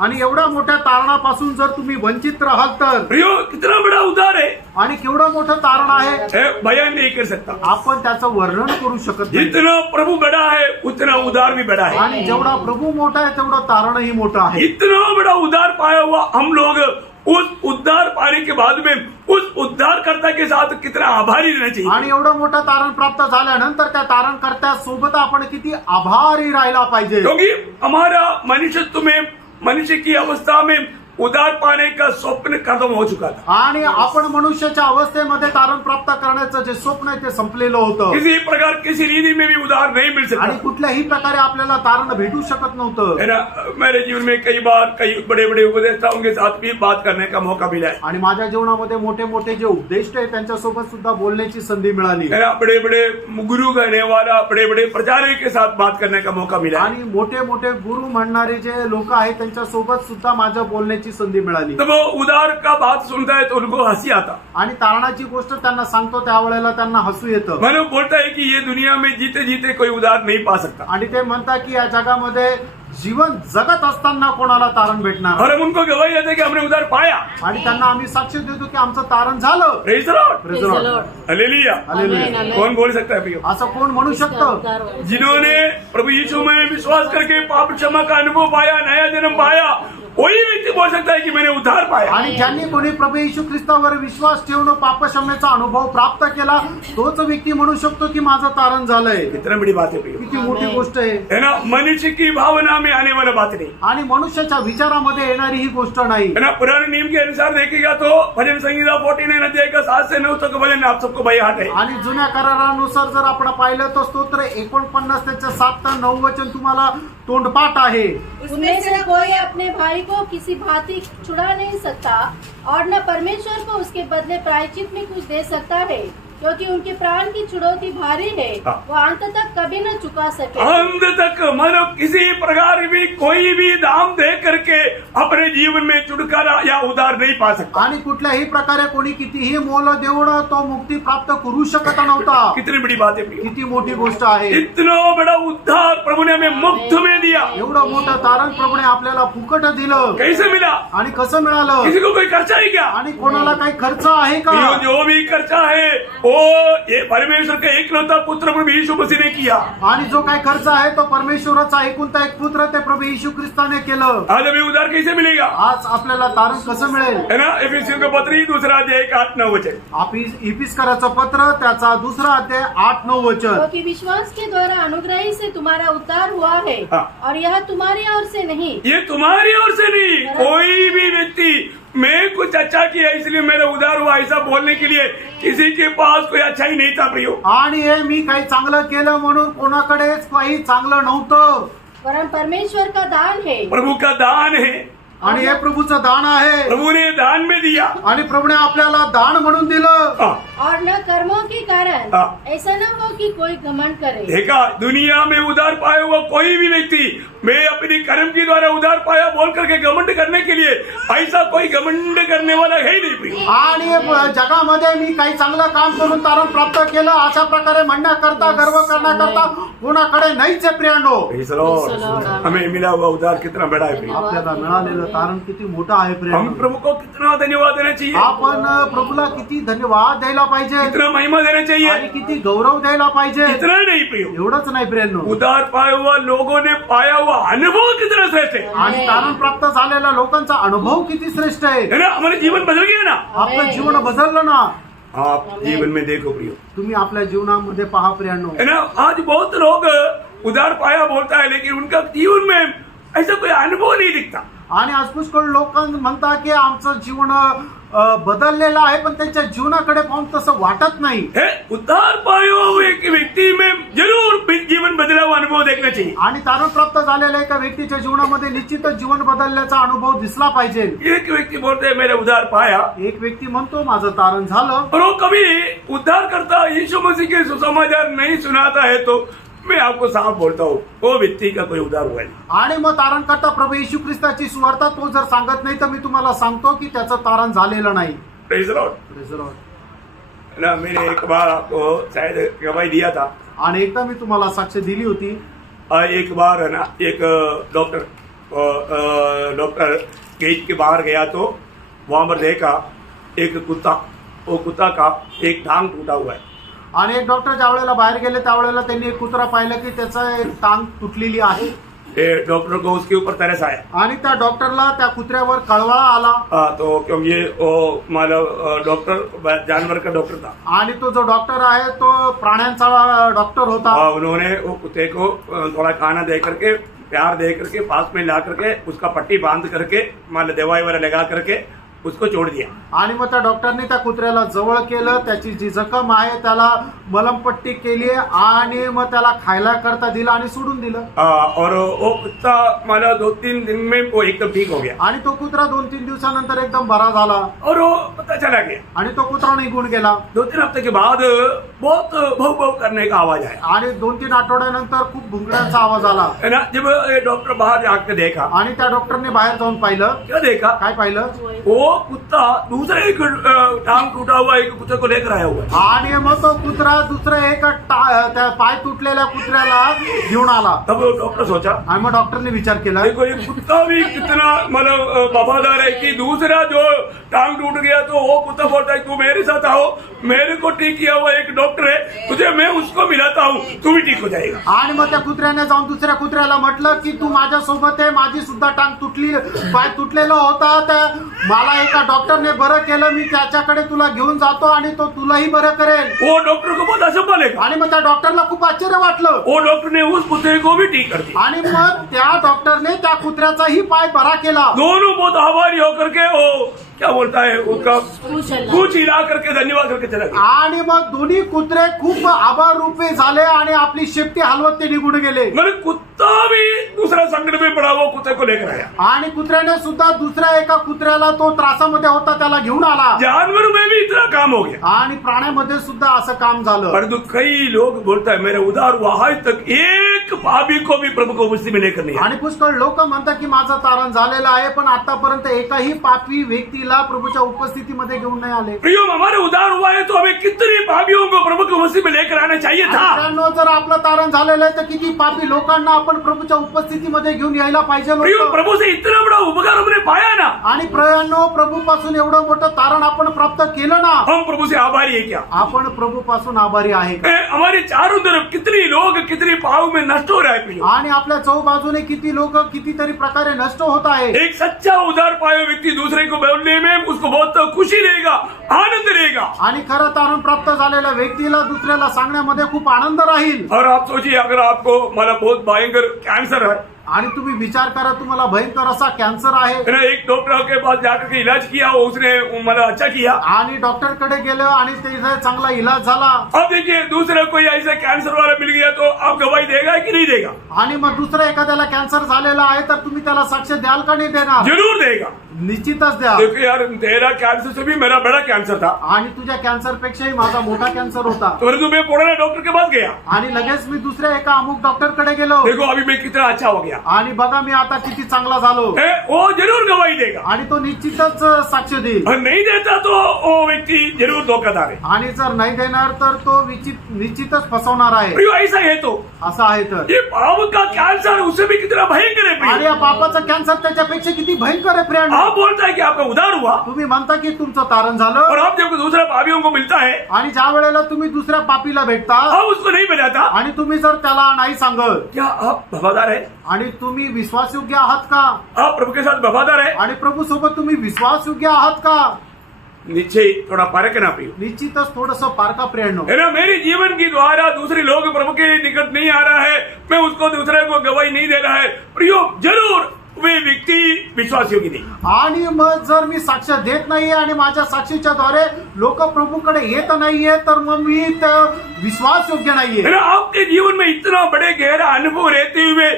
आणि एवढ्या मोठ्या तारणापासून जर तुम्ही वंचित राहाल तर, प्रियो कितना बड़ा उद्धार है, आणि केवढं मोठं तारण आहे बयान नहीं कर सकता। आपण त्याचं वर्णन करू शकत नाही। जितना प्रभु बड़ा है उतना उद्धार भी बड़ा है। आणि जेवढा प्रभू मोठा आहे तेवढं तारणही मोठं आहे। इतना बड़ा उद्धार पाया हुआ हम लोग उस उद्धार पाने के बाद में उस उद्धारकर्ता के साथ कितना आभारी रहना चाहिए। आणि एवढं मोठं तारण प्राप्त झाल्यानंतर त्या तारणकर्त्या सोबत आपण किती आभारी राहायला पाहिजे। क्योंकि हमारा मनुष्यत्व में, मनुष्य की अवस्था में उद्धार पाने का स्वप्न खत्म हो चुका था। आणि आपण मनुष्याच्या अवस्थेमध्ये तारण प्राप्त करण्याचं जे स्वप्न आहे ते संपलेलं होतं। किसी प्रकार किसी रीति में भी उद्धार नहीं मिल सकता, आणि कुठल्याही प्रकारे आपल्याला तारण भेटू शकत नव्हतं। है ना? मेरे जीवन में कई बार कई बड़े बड़े उपदेष्टाओं के साथ भी बात करने का मौका मिला है। आणि माझ्या जीवनामध्ये मोठे मोठे जे उपदेष्ट आहेत त्यांच्यासोबत सुद्धा बोलण्याची संधी मिळाली। है ना? बड़े बड़े गुरु कहने वाला, बड़े बड़े प्रचारक के साथ बात करने का मौका मिला है। आणि मोठे मोठे गुरु म्हणणारे जे लोक आहेत त्यांच्यासोबत सुद्धा माझ्या बोलण्याची संधी मिळाली। तो वो उद्धार का बात सुनता है तो उनको हंसी आता, आणि तारणाची गोष्ट त्यांना सांगतो त्यावेळेला त्यांना हसू येतं। मानो बोलता है कि ये दुनिया में जीते जीते कोई उद्धार नहीं पा सकता। आणि ते म्हणतात की या जगामध्ये जीवन जगत असताना कोणाला तारण भेटणार। और हम उनको गवाही देते कि हमने उद्धार पाया। आणि त्यांना आम्ही साक्ष देतो की आमचं तारण झालं। Praise the Lord, Praise the Lord. Hallelujah. Hallelujah. कौन बोल सकता है प्रियो? असं कोण म्हणू शकतं? जिन्होंने प्रभु यीशु में विश्वास करके पाप क्षमा का अनुभव पाया, नया जन्म पाया, वही व्यक्ति बोल सकता है कि मैंने उद्धार पाया। आणि ज्यांनी कोणी प्रभू येशू ख्रिस्तावर विश्वास ठेवून पापक्षमेचा अनुभव प्राप्त केला तोच व्यक्ती म्हणू शकतो की माझं तारण झालंय। कितना बड़ी बात है प्रियो, किती मोठी गोष्ट आहे। है ना? मनुष्य की भावना में आने वाला बात नहीं, आणि मनुष्याच्या विचारामध्ये येणारी ही गोष्ट नाही। है ना? पुराने नियम के अनुसार देखेगा तो भजन संहिता 49 अध्याय का 7 से 9 तक भजन आप सबको भाई हाथ है। आणि जुन्या करारानुसार जर आपण पाहिलं तर स्तोत्र 49 त्याच्या 7 ते 9 वचन तुम्हाला तोंडपाठ आहे। उनमें से कोई अपने भाई को किसी भांति छुड़ा नहीं सकता और न परमेश्वर को उसके बदले प्रायश्चित में कुछ दे सकता है, क्योंकि उनके प्राण की छुड़ौती भारी है, वो अंत तक कभी न चुका सके। अंत तक मानो किसी प्रकार भी कोई भी दाम दे करके अपने जीवन में छुटकारा या उद्धार नहीं पा सकता। आणि कुठल्याही प्रकारे कोणी कितीही मोल देऊन तो मुक्ती प्राप्त करू शकत नव्हता। कितनी बड़ी बात है प्रियो, किती मोठी गोष्ट आहे। इतना बड़ा उद्धार प्रभु ने हमें मुफ्त में दिया। एवढं मोठं तारण प्रभूने आपल्याला फुकट दिलं। कैसे मिला? आणि कसं मिळालं? किसी को कोई खर्चा है क्या? आणि कोणाला काही खर्च आहे का? प्रियो, जो भी खर्चा है वो ये परमेश्वर का एकलौता पुत्र प्रभु यीशु मसीह ने किया। आणि जो काही खर्च आहे तो परमेश्वराचा एकुलता एक पुत्र ते प्रभू येशू ख्रिस्ताने केलं। आज हमें उद्धार कैसे मिलेगा? आज आपल्याला तारण कसं मिळेल? है ना? एफेसियों का पत्री 2 अध्याय का 8-9 वचन। इफिसकराचं पत्र त्याचा 2 अध्याय 8-9 वचन। क्योंकि विश्वास के द्वारा अनुग्रह से तुम्हारा उद्धार हुआ है, और यह तुम्हारी ओर से नहीं। ये तुम्हारी ओर से नहीं, कोई भी व्यक्ति मैं कुछ अच्छा किया इसलिए मेरा उद्धार हुआ ऐसा बोलने के लिए किसी के पास कोई अच्छा ही नहीं था प्रियो। आणि हे मी काही चांगलं केलं म्हणून कोणाकडेच काही चांगलं नव्हतं, वरन परमेश्वर का दान है। प्रभु का दान है, आणि हे प्रभूचं दान आहे। प्रभु ने दान में दिया आणि प्रभूने आपल्याला दान म्हणून दिलं। और न कर्मों के कारण ऐसा न हो कि कोई घमंड करे। देखा, दुनिया में उद्धार पाया हुआ कोई भी व्यक्ति मैं अपनी कर्म के द्वारा उधार पाया बोल करके घमंड करने के लिए ऐसा कोई घमंड करने वाला है ही नहीं प्रिय। आणि जगामध्ये मी काही चांगलं काम करून तारण प्राप्त केलं अशा प्रकारे म्हणण्याकरता गर्व करण्याकरता कोणाकडे नाहीच आहे प्रियांनो. Praise the Lord. हमें मिला हुआ उधार कितना बड़ा है प्रिय। आपल्याला मिळालेलं तारण किती मोठं आहे हम प्रियांनो. प्रभु को कितना धन्यवाद देना चाहिए, आपण प्रभूला किती धन्यवाद द्यायला पाहिजे कितना महिमा देना आणि चाहिए, किती गौरव द्यायला पाहिजे. इतना नहीं प्रिय। एवढंच नाही प्रियांनो. उधार पाया हुआ लोगों ने पाया हुआ अनुभव कितना श्रेष्ठ है आणि तारण प्राप्त झालेल्या लोकांचा अनुभव किती श्रेष्ठ आहे. है ना। हमारे जीवन बदल गया ना। आपलं जीवन बदललं ना. आप जीवन में देखो प्रियो, तुम्ही आपल्या जीवनामध्ये पहा प्रियांनो. है ना। आज बहुत लोग उधार पाया बोलता है लेकिन उनका जीवन में ऐसा कोई अनुभव नहीं दिखता। आणि आज पुष्कळ लोक म्हणतात की आमचं जीवन बदललेलं आहे पण त्यांच्या जीवनाकडे पाहून तसं वाटत नाही. है उद्धार पाया हुए एक व्यक्ति में जरूर जीवन बदला हुआ अनुभव देखना चाहिए। आणि तारण प्राप्त झालेल्या एका व्यक्तीच्या जीवनामध्ये निश्चितच जीवन बदलल्याचा अनुभव दिसला पाहिजे. एक व्यक्ति बोलते है मेरे उद्धार पाया, एक व्यक्ती म्हणतो माझं तारण झालं, और वो कभी उद्धार करता यीशु मसीह के सुसमाचार नहीं सुनाता है तो मैं आपको साफ बोलता हूँ वो व्यक्ति का कोई उद्धार हुआ नहीं। आणि मग तारण करता प्रभू येशू ख्रिस्ताची सुवार्ता तो जर सांगत नाही तर मी तुम्हाला सांगतो की त्याचं तारण झालेलं नाही. Praise the Lord. Praise the Lord. ना मैंने एक बार आपको शायद गवाही दिया था। आणि एकदा मी तुम्हाला साक्ष दिली होती. एक बार है ना एक डॉक्टर गेट के बाहर गया तो वहां पर देखा एक कुत्ता, वो कुत्ता का एक टांग टूटा हुआ है। आणि एक डॉक्टर ज्या वेळेला बाहेर गेले त्यावेळेला त्यांनी एक कुत्रा पाहिलं की त्याचा एक टांग तुटलेली आहे. ये डॉक्टर को उसके ऊपर तरस आया। आणि त्या डॉक्टरला त्या कुत्र्यावर कळवळा आला. तो क्योंकि वो मतलब डॉक्टर जानवर का डॉक्टर था आणि तो जो डॉक्टर आहे तो प्राण्यांचा डॉक्टर होता. उन्होंने वो कुत्ते को थोड़ा खाना दे करके प्यार दे करके पास में ला करके उसका पट्टी बांध करके मतलब दवाई वगैरह लगा करके उसको छोड़ दिया. आणि मग त्या डॉक्टरने त्या कुत्र्याला जवळ केलं, त्याची जी जखम आहे त्याला मलमपट्टी केली आणि मग त्याला खायला करता दिलं आणि सोडून दिलं. और वो कुत्ता मतलब 2-3 दिन में वो एकदम ठीक हो गया. आणि तो कुत्रा 2-3 दिवसानंतर एकदम बरा झाला. और वो पता चला गया. आणि तो कुत्रा निघून गेला. 2-3 हफ्ते के बाद बहुत भौ भौ करने का आवाज आया. आणि 2-3 आठवड्यानंतर खूप भुंकण्याचा आवाज आला. है ना। जब डॉक्टर बाहर जाकर देखा आणि त्या डॉक्टरने बाहेर जाऊन पाहिलं, क्या देखा, काय पाहिलं, वो कुत्ता दूसरे एक टांग टूटा हुआ एक कुत्ते को लेकर आया हुआ है. आणि मग तो कुत्रा दुसऱ्या एक त्या पाय तुटलेल्या कुत्र्याला घेऊन आला. तब डॉक्टर सोचा, आणि मग डॉक्टरने विचार केला देखो ये कुत्ता भी कितना मतलब वफादार है कि दूसरा जो टांग टूट गया तो वो कुत्ता बोलता है तू मेरे साथ आओ, मेरे को ठीक किया हुआ एक डॉक्टर है, तुझे मैं उसको मिलाता हूँ, तू भी ठीक हो जाएगा. आणि मग त्या कुत्र्याने जाऊन दुसऱ्या कुत्र्याला म्हटलं की तू माझ्यासोबत आहे, माझी सुद्धा टांग तुटली, पाय तुटलेला होता, त्या मला एका डॉक्टरने बरं केलं, मी त्याच्याकडे तुला घेऊन जातो आणि तो तुलाही बरं करेल. वो डॉक्टर को बहुत असं बोले. आणि मग त्या डॉक्टरला खूप आश्चर्य वाटलं. वो डॉक्टर ने उस कुत्ते को भी ठीक कर दिया. आणि मग त्या डॉक्टरने त्या कुत्र्याचाही पाय बरा केला. दोनों बहुत आभारी होकर के वो क्या बोलता है उसका पूछ हिला करके धन्यवाद करके चला गया. आणि मग दोन्ही कुत्रे खूप आभार रूपे झाले आणि आपली शेपटी हलवत ते निघून गेले. म्हणजे कुत्ता भी दुसरा संकट में पड़ा वो कुत्ते को लेकर आया. आणि कुत्र्याने सुद्धा दुसऱ्या एका कुत्र्याला तो त्रासामध्ये होता त्याला घेऊन आला. जानवर में भी इतना काम हो गया. आणि प्राण्यामध्ये सुद्धा असं काम झालं. परंतु कई लोग बोलता है मेरे उधार हुआ आज तक एक पापी को भी प्रभु को उपस्थिति में लेकर नहीं. आणि पुष्कळ लोक म्हणतात की माझं तारण झालेलं आहे पण आतापर्यंत एकही पापी व्यक्तीला प्रभूच्या उपस्थितीमध्ये घेऊन नाही आले. प्रियो हमारे उधार हुआ है तो हमें कितने पापियों को प्रभु की उपस्थिति में लेकर आना चाहिए था. जर आपलं तारण झालेलं आहे तर किती पापी लोकांना आपण प्रभूच्या उपस्थितीमध्ये घेऊन यायला पाहिजे. प्रियो प्रभु से इतना बड़ा उपकार हमने पाया ना. आणि प्रियांनो प्रभू पासून एवढं मोठं तारण आपण प्राप्त केलं ना. हम प्रभु से आभारी है क्या. आपण प्रभू पासून आभारी आहे. हमारे चारों तरफ कितने लोग कितने पाप में नष्ट हो रहे हैं. आणि आपल्या चौबाजूने किती लोक कितीतरी प्रकारे नष्ट होत आहे. एक सच्चा उधार पाया व्यक्ति दूसरे को बोलने में उसको बहुत खुशी रहेगा, आनंद रहेगा. आणि खरं तारण प्राप्त झालेल्या व्यक्तीला दुसऱ्याला सांगण्यामध्ये खूप आनंद राहील. और आप सोचिए अगर आपको मला बहुत भयंकर कैंसर है आणि तुम्ही विचार करा तुम्हाला भयंकर असा कॅन्सर आहे. एक डॉक्टर के पास जाकर के इलाज किया, उसने मला अच्छा किया. आणि डॉक्टर कडे गेलो आणि त्याचा चांगला इलाज झाला. अब देखिए दूसरा कोई ऐसा कैंसर वाला मिल गया तो आप गवाही देगा की नहीं देगा. आणि मग दुसरा एखाद्याला कॅन्सर झालेला आहे तर तुम्ही त्याला साक्ष द्याल का नाही देणार. जरूर देगा. निश्चितच द्या. देखो यार, तेरा कैंसर से भी मेरा बड़ा कैंसर था, आणि तुझ्या कॅन्सर पेक्षाही माझा मोठा कॅन्सर होता. परंतु मैं पुराने डॉक्टर के पास गया. आणि लगेच मी दुसऱ्या एका अमुक डॉक्टर कडे गेलो. देखो अभी मैं कितना अच्छा हो गया. आणि बघा मी आता किती चांगला झालो. वो जरूर गवाही देगा, आणि तो निश्चितच साक्ष देईल. और नहीं देता तो वो व्यक्ति जरूर धोखादार है. आणि जर नाही देणार तर तो निश्चितच फसवणार आहे. प्रियो ऐसा है तो असं आहे तर. ये पाप का कैंसर उससे भी कितना भयंकर है आणि प्रियो. या पापाचा कॅन्सर त्याच्यापेक्षा किती भयंकर आहे फ्रेंड. आप बोलता है कि आपका उधार हुआ, तुम्ही म्हणता की तुमचं तारण और झालं, आप जब दूसरे पापियों को मिलता है आणि ज्या वेळेला तुम्ही दुसऱ्या पापीला भेटता आप उसको नहीं मिलाता, आणि तुम्ही जर त्याला नाही सांगत, क्या आप वफादार है? आणि तुम्ही विश्वासयोग्य आहात का? आप प्रभु के साथ वफादार है? आणि प्रभू सोबत तुम्ही विश्वासयोग्य आहात का? निश्चय थोड़ा फर्क है ना प्रियो. निश्चितच थोडस पारका प्रेरणो. है ना, मेरे जीवन की द्वारा दूसरे लोग प्रभु के निकट नहीं आ रहा है, मैं उसको दूसरे को गवाही नहीं दे रहा है. प्रियो जरूर वे व्यक्ति विश्वास योग्य नहीं. आणि मग जर मी साक्ष देत नाहीये आणि माझ्या साक्षीच्या द्वारे लोक प्रभूकडे येत नाहीये तर मग मी विश्वास योग्य नाहीये. है ना, आपके जीवन में इतना बड़े गहरा अनुभव रहते हुए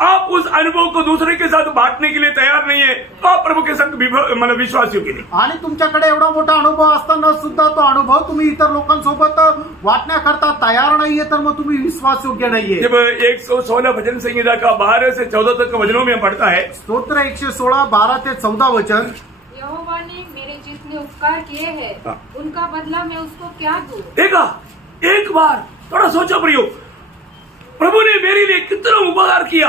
आप उस अनुभव को दूसरे के साथ बांटने के लिए तैयार नहीं है, तो आप प्रभु के संग मतलब विश्वास योग्य नहीं. आणि तुमच्याकडे एवढा मोठा अनुभव असताना सुद्धा तो अनुभव तुम्ही इतर लोकांसोबत वाटण्याकरता तयार नाहीये तर मग तुम्ही विश्वास योग्य नाहीये. जब 116 भजन संहिता का 12 से 14 तक वचनों में पढ़ता है, स्तोत्र 116 12 ते 14 वचन. यहोवा ने मेरे जितने उपकार किए हैं हाँ। उनका बदला मैं उसको क्या दूं? देखा एक बार थोड़ा सोचो प्रियो, प्रभु ने मेरे लिए कितना उपकार किया,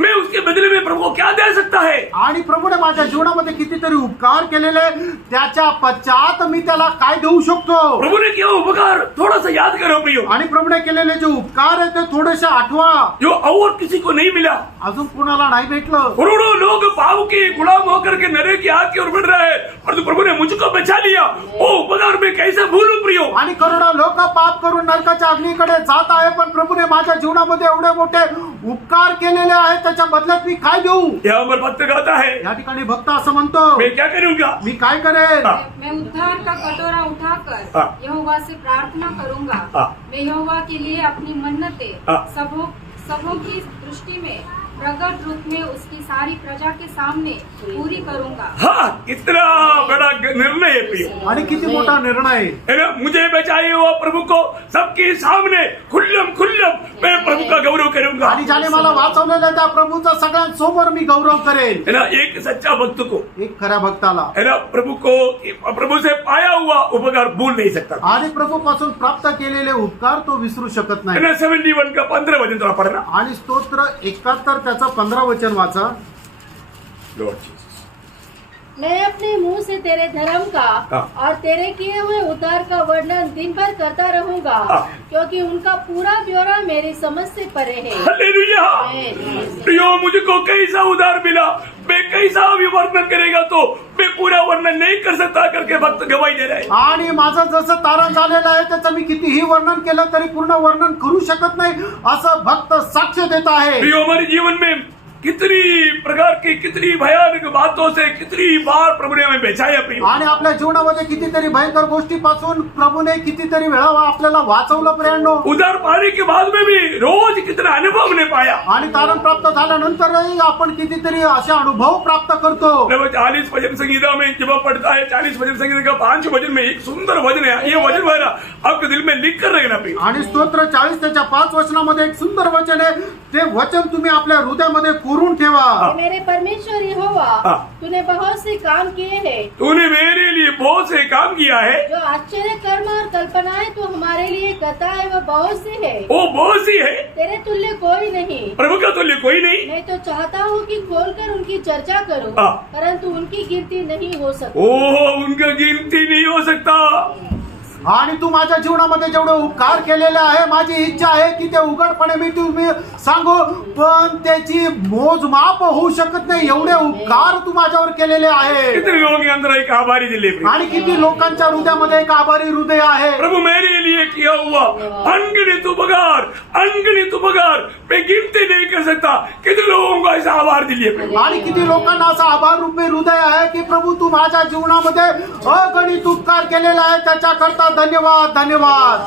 मैं उसके बदले में प्रभु को क्या दे सकता है? आणि प्रभूने माझ्या जीवनामध्ये कितीतरी उपकार केलेले, त्याच्या पश्चात मी त्याला काय देऊ शकतो? प्रभु ने किया उपकार थोड़ा सा याद करो प्रियो, आणि प्रभूने केलेले जे उपकार आहे ते थोडेसे आठवा. जो और किसी को नहीं मिला. अजून कोणाला नाही भेटलं. करोड़ों लोग पाप के गुलाम होकर के नरक की आग की ओर बढ़ रहे हैं, परंतु प्रभु ने मुझको बचा लिया. वो उपकार मैं कैसे भूलूं प्रियो. आणि करोडो लोक पाप करून नरकाच्या अग्नीकडे जात आहे, पण प्रभूने माझ्या जीवनामध्ये एवढे मोठे उपकार केलेले आहेत, त्याच्या बदल्यात मी काय देऊ? यहाँ पर भक्त गाता है, या ठिकाणी भक्त असं म्हणतो, मैं क्या करूंगा? मी काय करेन? हाँ. मैं उद्धार का कटोरा उठाकर हाँ। यहोवा से प्रार्थना करूंगा. हाँ। मैं यहोवा के लिए अपनी मन्नतें हाँ। सबों की दृष्टि में प्रकट रूप में उसकी सारी प्रजा के सामने पूरी करूंगा. हाँ, इतना बड़ा निर्णय है प्रियो. आणि किती मोठा निर्णय आहे. है ना, मुझे बचाए हुआ प्रभु को सबके सामने खुल्लम खुल्लम मैं प्रभु का गौरव करूंगा. आणि ज्याने मला वाचवलेलं त्या प्रभूचा सगळ्यांसमोर मी गौरव करेन. है ना, एक सच्चा भक्त को, एक खऱ्या भक्ताला है ना, प्रभु से पाया हुआ उपकार भूल नहीं सकता. आणि प्रभूपासून प्राप्त केलेले उपकार तो विसरू शकत है नाही. ना, 71 का 15 वचन थोड़ा पढ़ना. आणि स्तोत्र 71 त्याचा 15 वचन वाचा. Lord Jesus. मैं अपने मुंह से तेरे धर्म का हाँ। और तेरे किए हुए उद्धार का वर्णन दिन भर करता रहूंगा, हाँ। क्योंकि उनका पूरा ब्यौरा मेरी समझ से परे है. हालेलुया. प्रियो, मुझको कैसा उधार मिला, मैं कैसा भी वर्णन करेगा तो मैं पूरा वर्णन नहीं कर सकता करके भक्त गवाही दे रहे. आणि माझं जसं तारण झालेलं आहे त्याचं मी कितीही वर्णन केलं तरी पूर्ण वर्णन करू शकत नाही असं भक्त साक्ष देत आहे. प्रियो, हमारे जीवन में कितनी प्रकार की कितनी भयानक बातों से कितनी बार प्रभु ने हमें बचाया प्रियो. आणि आपल्या जीवनामध्ये कितीतरी भयंकर गोष्टीपासून प्रभूने कितीतरी वेळा आपल्याला वाचवलं प्रियांनो. उधार पाने के बाद में भी रोज कितना अनुभव हमने पाया. आणि तारण प्राप्त झाल्यानंतरही आपण कितीतरी असे अनुभव प्राप्त करतो. 40 भजन संगीता में जब पढ़ता है, 40 भजन संगीता का 5 भजन में एक सुंदर वचन है. ये वचन वाला आपके दिल में लिख कर रखना प्रियो. आणि स्तोत्र 40 त्याच्या 5 वचनामध्ये एक सुंदर वचन आहे. ते वचन तुम्ही आपल्या हृदयामध्ये कोरून ठेवा. हे मेरे परमेश्वर यहोवा, हाँ। तूने बहुत से काम किए हैं, तूने मेरे लिए बहुत से काम किया है. जो आश्चर्य कर्म और कल्पनाएं तू हमारे लिए करता है वो बहुत सी है. वो बहुत सी है, तेरे तुल्य कोई नहीं. प्रभु का तुल्य कोई नहीं. मैं तो चाहता हूँ कि खोलकर उनकी चर्चा करूं, हाँ। परंतु उनकी गिनती नहीं हो सकती. ओह, उनका गिनती नहीं हो सकता. आणि तू माझ्या जीवनामध्ये जेवढे उपकार केलेले आहे, माझी इच्छा आहे की ते उघडपणे मी तुम्ही सांगू, पण त्याची मोजमाप होऊ शकत नाही एवढे उपकार तू माझ्यावर केलेले आहे. कितने लोगों के अंदर एक आभारी दिल है. आणि किती लोकांच्या हृदयामध्ये एक आभारी हृदय आहे. प्रभु मेरे लिए किया हुआ अनगिनत उपकार मैं गिनती नहीं कर सकता. कितने लोगों को ऐसा आभार दिल है. आणि किती लोकांना असा आभार रूपी हृदय आहे की प्रभू तू माझ्या जीवनामध्ये अगणित उपकार केलेला आहे, त्याच्याकरता धन्यवाद धन्यवाद.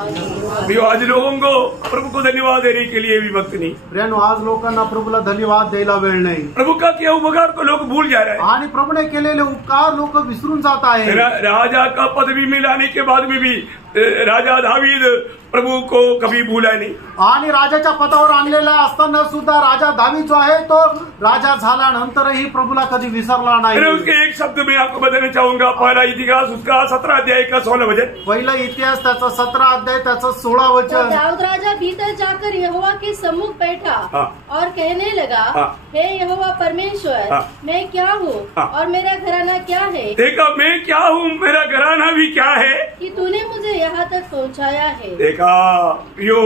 प्रियो, आज लोगों को प्रभु को धन्यवाद देने के लिए भी वक्त नहीं. प्रियानो, आज लोकांना प्रभूला धन्यवाद द्यायला वेळ नाही. प्रभु का किया उपकार को लोग भूल जा रहे हैं. आणि प्रभूने केलेले उपकार लोक विसरून जात आहे. राजा का पदवी में लाने के बाद में भी राजा दावीद प्रभु को कभी भूला नहीं. आणि राजाच्या पदावर आणलेला असताना सुद्धा राजा दावीद जो आहे तो राजा झाल्यानंतरही प्रभूला कधी विसरला मैंने नाही. उसके एक शब्द में आपको बताना चाहूंगा. पहला इतिहास उसका 17 अध्याय का 16 वचन. पहिला इतिहास त्याचा 17 अध्याय त्याचं 16 तो वचन. दाऊद राजा भीतर जाकर यहोवा के सम्मुख बैठा हाँ। और कहने लगा, हाँ। हे यहोवा परमेश्वर, हाँ। मैं क्या हूँ हाँ। और मेरा घराना क्या है देखा मैं क्या हूँ, मेरा घराना भी क्या है. कि तूने मुझे यहाँ तक पहुँचाया है. देखा प्रियो,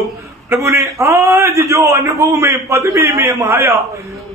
प्रभु ने आज जो अनुभव में पदवी में हम आया,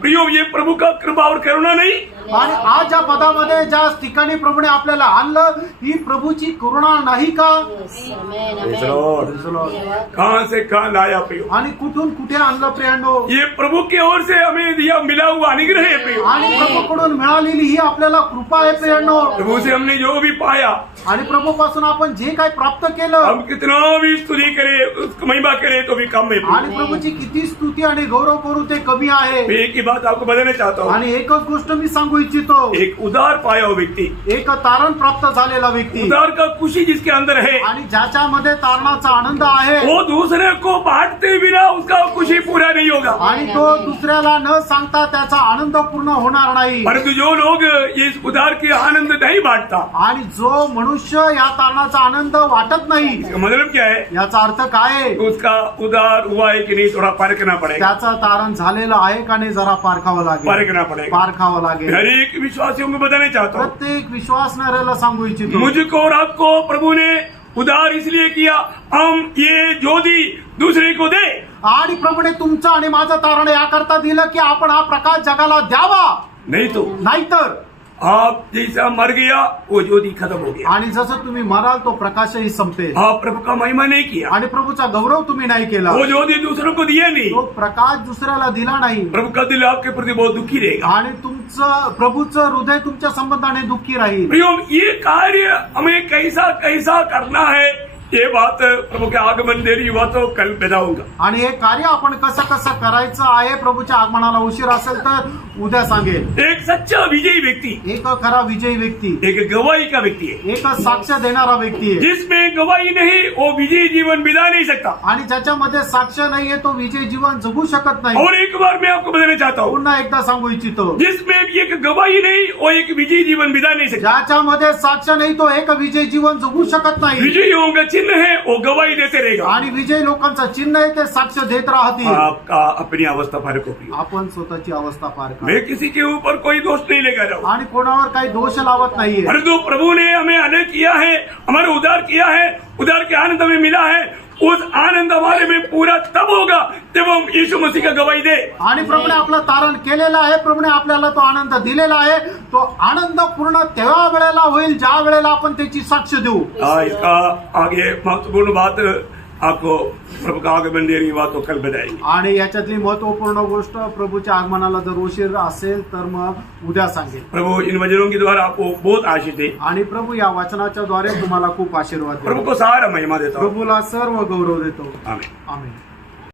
प्रियो, ये प्रभु का कृपा और करुणा नहीं. आणि आज ज्या पदामध्ये ज्या ठिकाणी प्रभूने आपल्याला आणलं ही प्रभूची करुणा नाही का. आमेन, Praise आमेन. the Lord. धन्यवाद. कहाँ से कहाँ लाया प्रियो. आणि कुठून कुठे आणलं प्रियांनो. ये प्रभु की ओर से हमें दिया मिला हुआ अनुग्रह है प्रियो. आणि प्रभूकडून मिळालेली ही आपल्याला कृपा आहे प्रियांनो. प्रभु से हमने जो भी पाया, आणि प्रभूपासून आपण जे काही प्राप्त केलं हम कितना भी स्तुति करे, उसकी महिमा करे तो भी कम है. आणि प्रभूची किती स्तुती आणि गौरव करू ते कमी आहे. मैं एक ही बात आपको बताना चाहता हूँ. आणि एकच गोष्ट मी सांगू इच्छितो. एक उदार पाया हुआ व्यक्ति, एक तारण प्राप्त झालेला व्यक्ती उदार का खुशी जिसके अंदर है, आणि ज्याच्यामध्ये तारणाचा आनंद आहे वो दूसरे को बांटते बिना उसका खुशी पूरा नहीं होगा. आणि तो दुसऱ्याला न सांगता त्याचा आनंद पूर्ण होणार नाही. परंतु जो लोग इस उदार की आनंद नहीं बांटता, आणि जो मनुष्य या तारणाचा आनंद वाटत नाही इसका मतलब क्या है, याचा अर्थ काय आहे? उसका उदार हुआ है कि नहीं थोड़ा परखना पड़ेगा. त्याचं तारण झालेलं आहे का नाही जरा पारखावं लागेल. परखना पड़ेगा. पारखावं लागेल. हर एक विश्वासियों को बताना चाहता हूँ, प्रत्येक विश्वासणाऱ्याला सांगू इच्छितो. मुझको और आपको प्रभु ने उदार इसलिए किया, हम ये ज्योति दूसरे को दे. आणि प्रभूने तुमचं आणि माझं तारण याकरता दिलं की आपण हा प्रकाश जगाला द्यावा. नहीं तो नाहीतर आप जैसा मर गया वो ज्योति खत्म हो गया. आणि जसं तुम्ही मराल तो प्रकाशही संपेल. आप प्रभु का महिमा नहीं किया, आणि प्रभूचा गौरव तुम्ही नाही केला. वो ज्योति दूसरों को दिया नहीं. तो प्रकाश दुसऱ्याला दिला नाही. प्रभु का दिल आपके प्रति बहुत दुखी रहेगा. आणि तुमचं प्रभूचं हृदय तुमच्या संबंधाने दुःखी राहील. प्रियो, ये कार्य हमें कैसा कैसा करना है, ये बात प्रभु के आगमन देरी हुआ तो कल बताऊंगा. आणि हे कार्य आपण कसं कसं करायचं आहे प्रभूच्या आगमनाला उशीर असेल तर उद्या सांगेल. एक सच्चा विजयी व्यक्ति, एक खरा विजयी व्यक्ती, एक गवाही का व्यक्ति है. एक साक्ष देणारा व्यक्ती आहे. जिसमें गवाही नहीं वो विजयी जीवन बिता नहीं सकता. आणि ज्याच्यामध्ये साक्ष नाहीये तो विजयी जीवन जगू शकत नाही. और एक बार मैं आपको बताना चाहता हूँ, पुन्हा एकदा सांगू इच्छितो. जिसमें एक गवाही नहीं वो एक विजयी जीवन बिता नहीं सकता. ज्याच्यामध्ये साक्ष नाही तो एक विजयी जीवन जगू शकत नाही. विजयियों का चिन्ह है वो गवाही देते रहेगा. आणि विजयी लोकांचं चिन्ह आहे ते साक्ष देत राहतील. आपका अपनी अवस्था फर्क होगी. आपण स्वतःची अवस्था पार करा. मैं किसी के ऊपर कोई दोष नहीं लेकर जाऊँ, आणि कोणावर काही दोष लावत नाहीये. परंतु प्रभु ने हमें अलग किया है, हमारे उदार किया है, उदार के आनंद हमें मिला है. उस आनंद हमारे में पूरा तब होगा जब हम यीशु मसीह का गवाही दे. आणि प्रभूने आपलं तारण केलेलं आहे. प्रभूने आपल्याला तो आनंद दिलेला आहे. तो आनंद पूर्ण तेव्हा वेळेला होईल ज्या वेळेला आपण त्याची साक्ष देऊ. इसका आगे महत्वपूर्ण बात आपको प्रभु का आगमन देरी हुआ तो कल बताएंगे. आणि याच्यातली महत्वपूर्ण गोष्ट प्रभूच्या आगमनाला जर उशीर असेल तर मग उद्या सांगेल. प्रभु इन वचनों के द्वारा आपको बहुत आशीष दे. आणि प्रभू या वचनाच्या द्वारे तुम्हाला खूप आशीर्वाद प्रभु देतो. को सारा महिमा देता हूँ. प्रभूला सर्व गौरव देतो. आमीन. आमेन.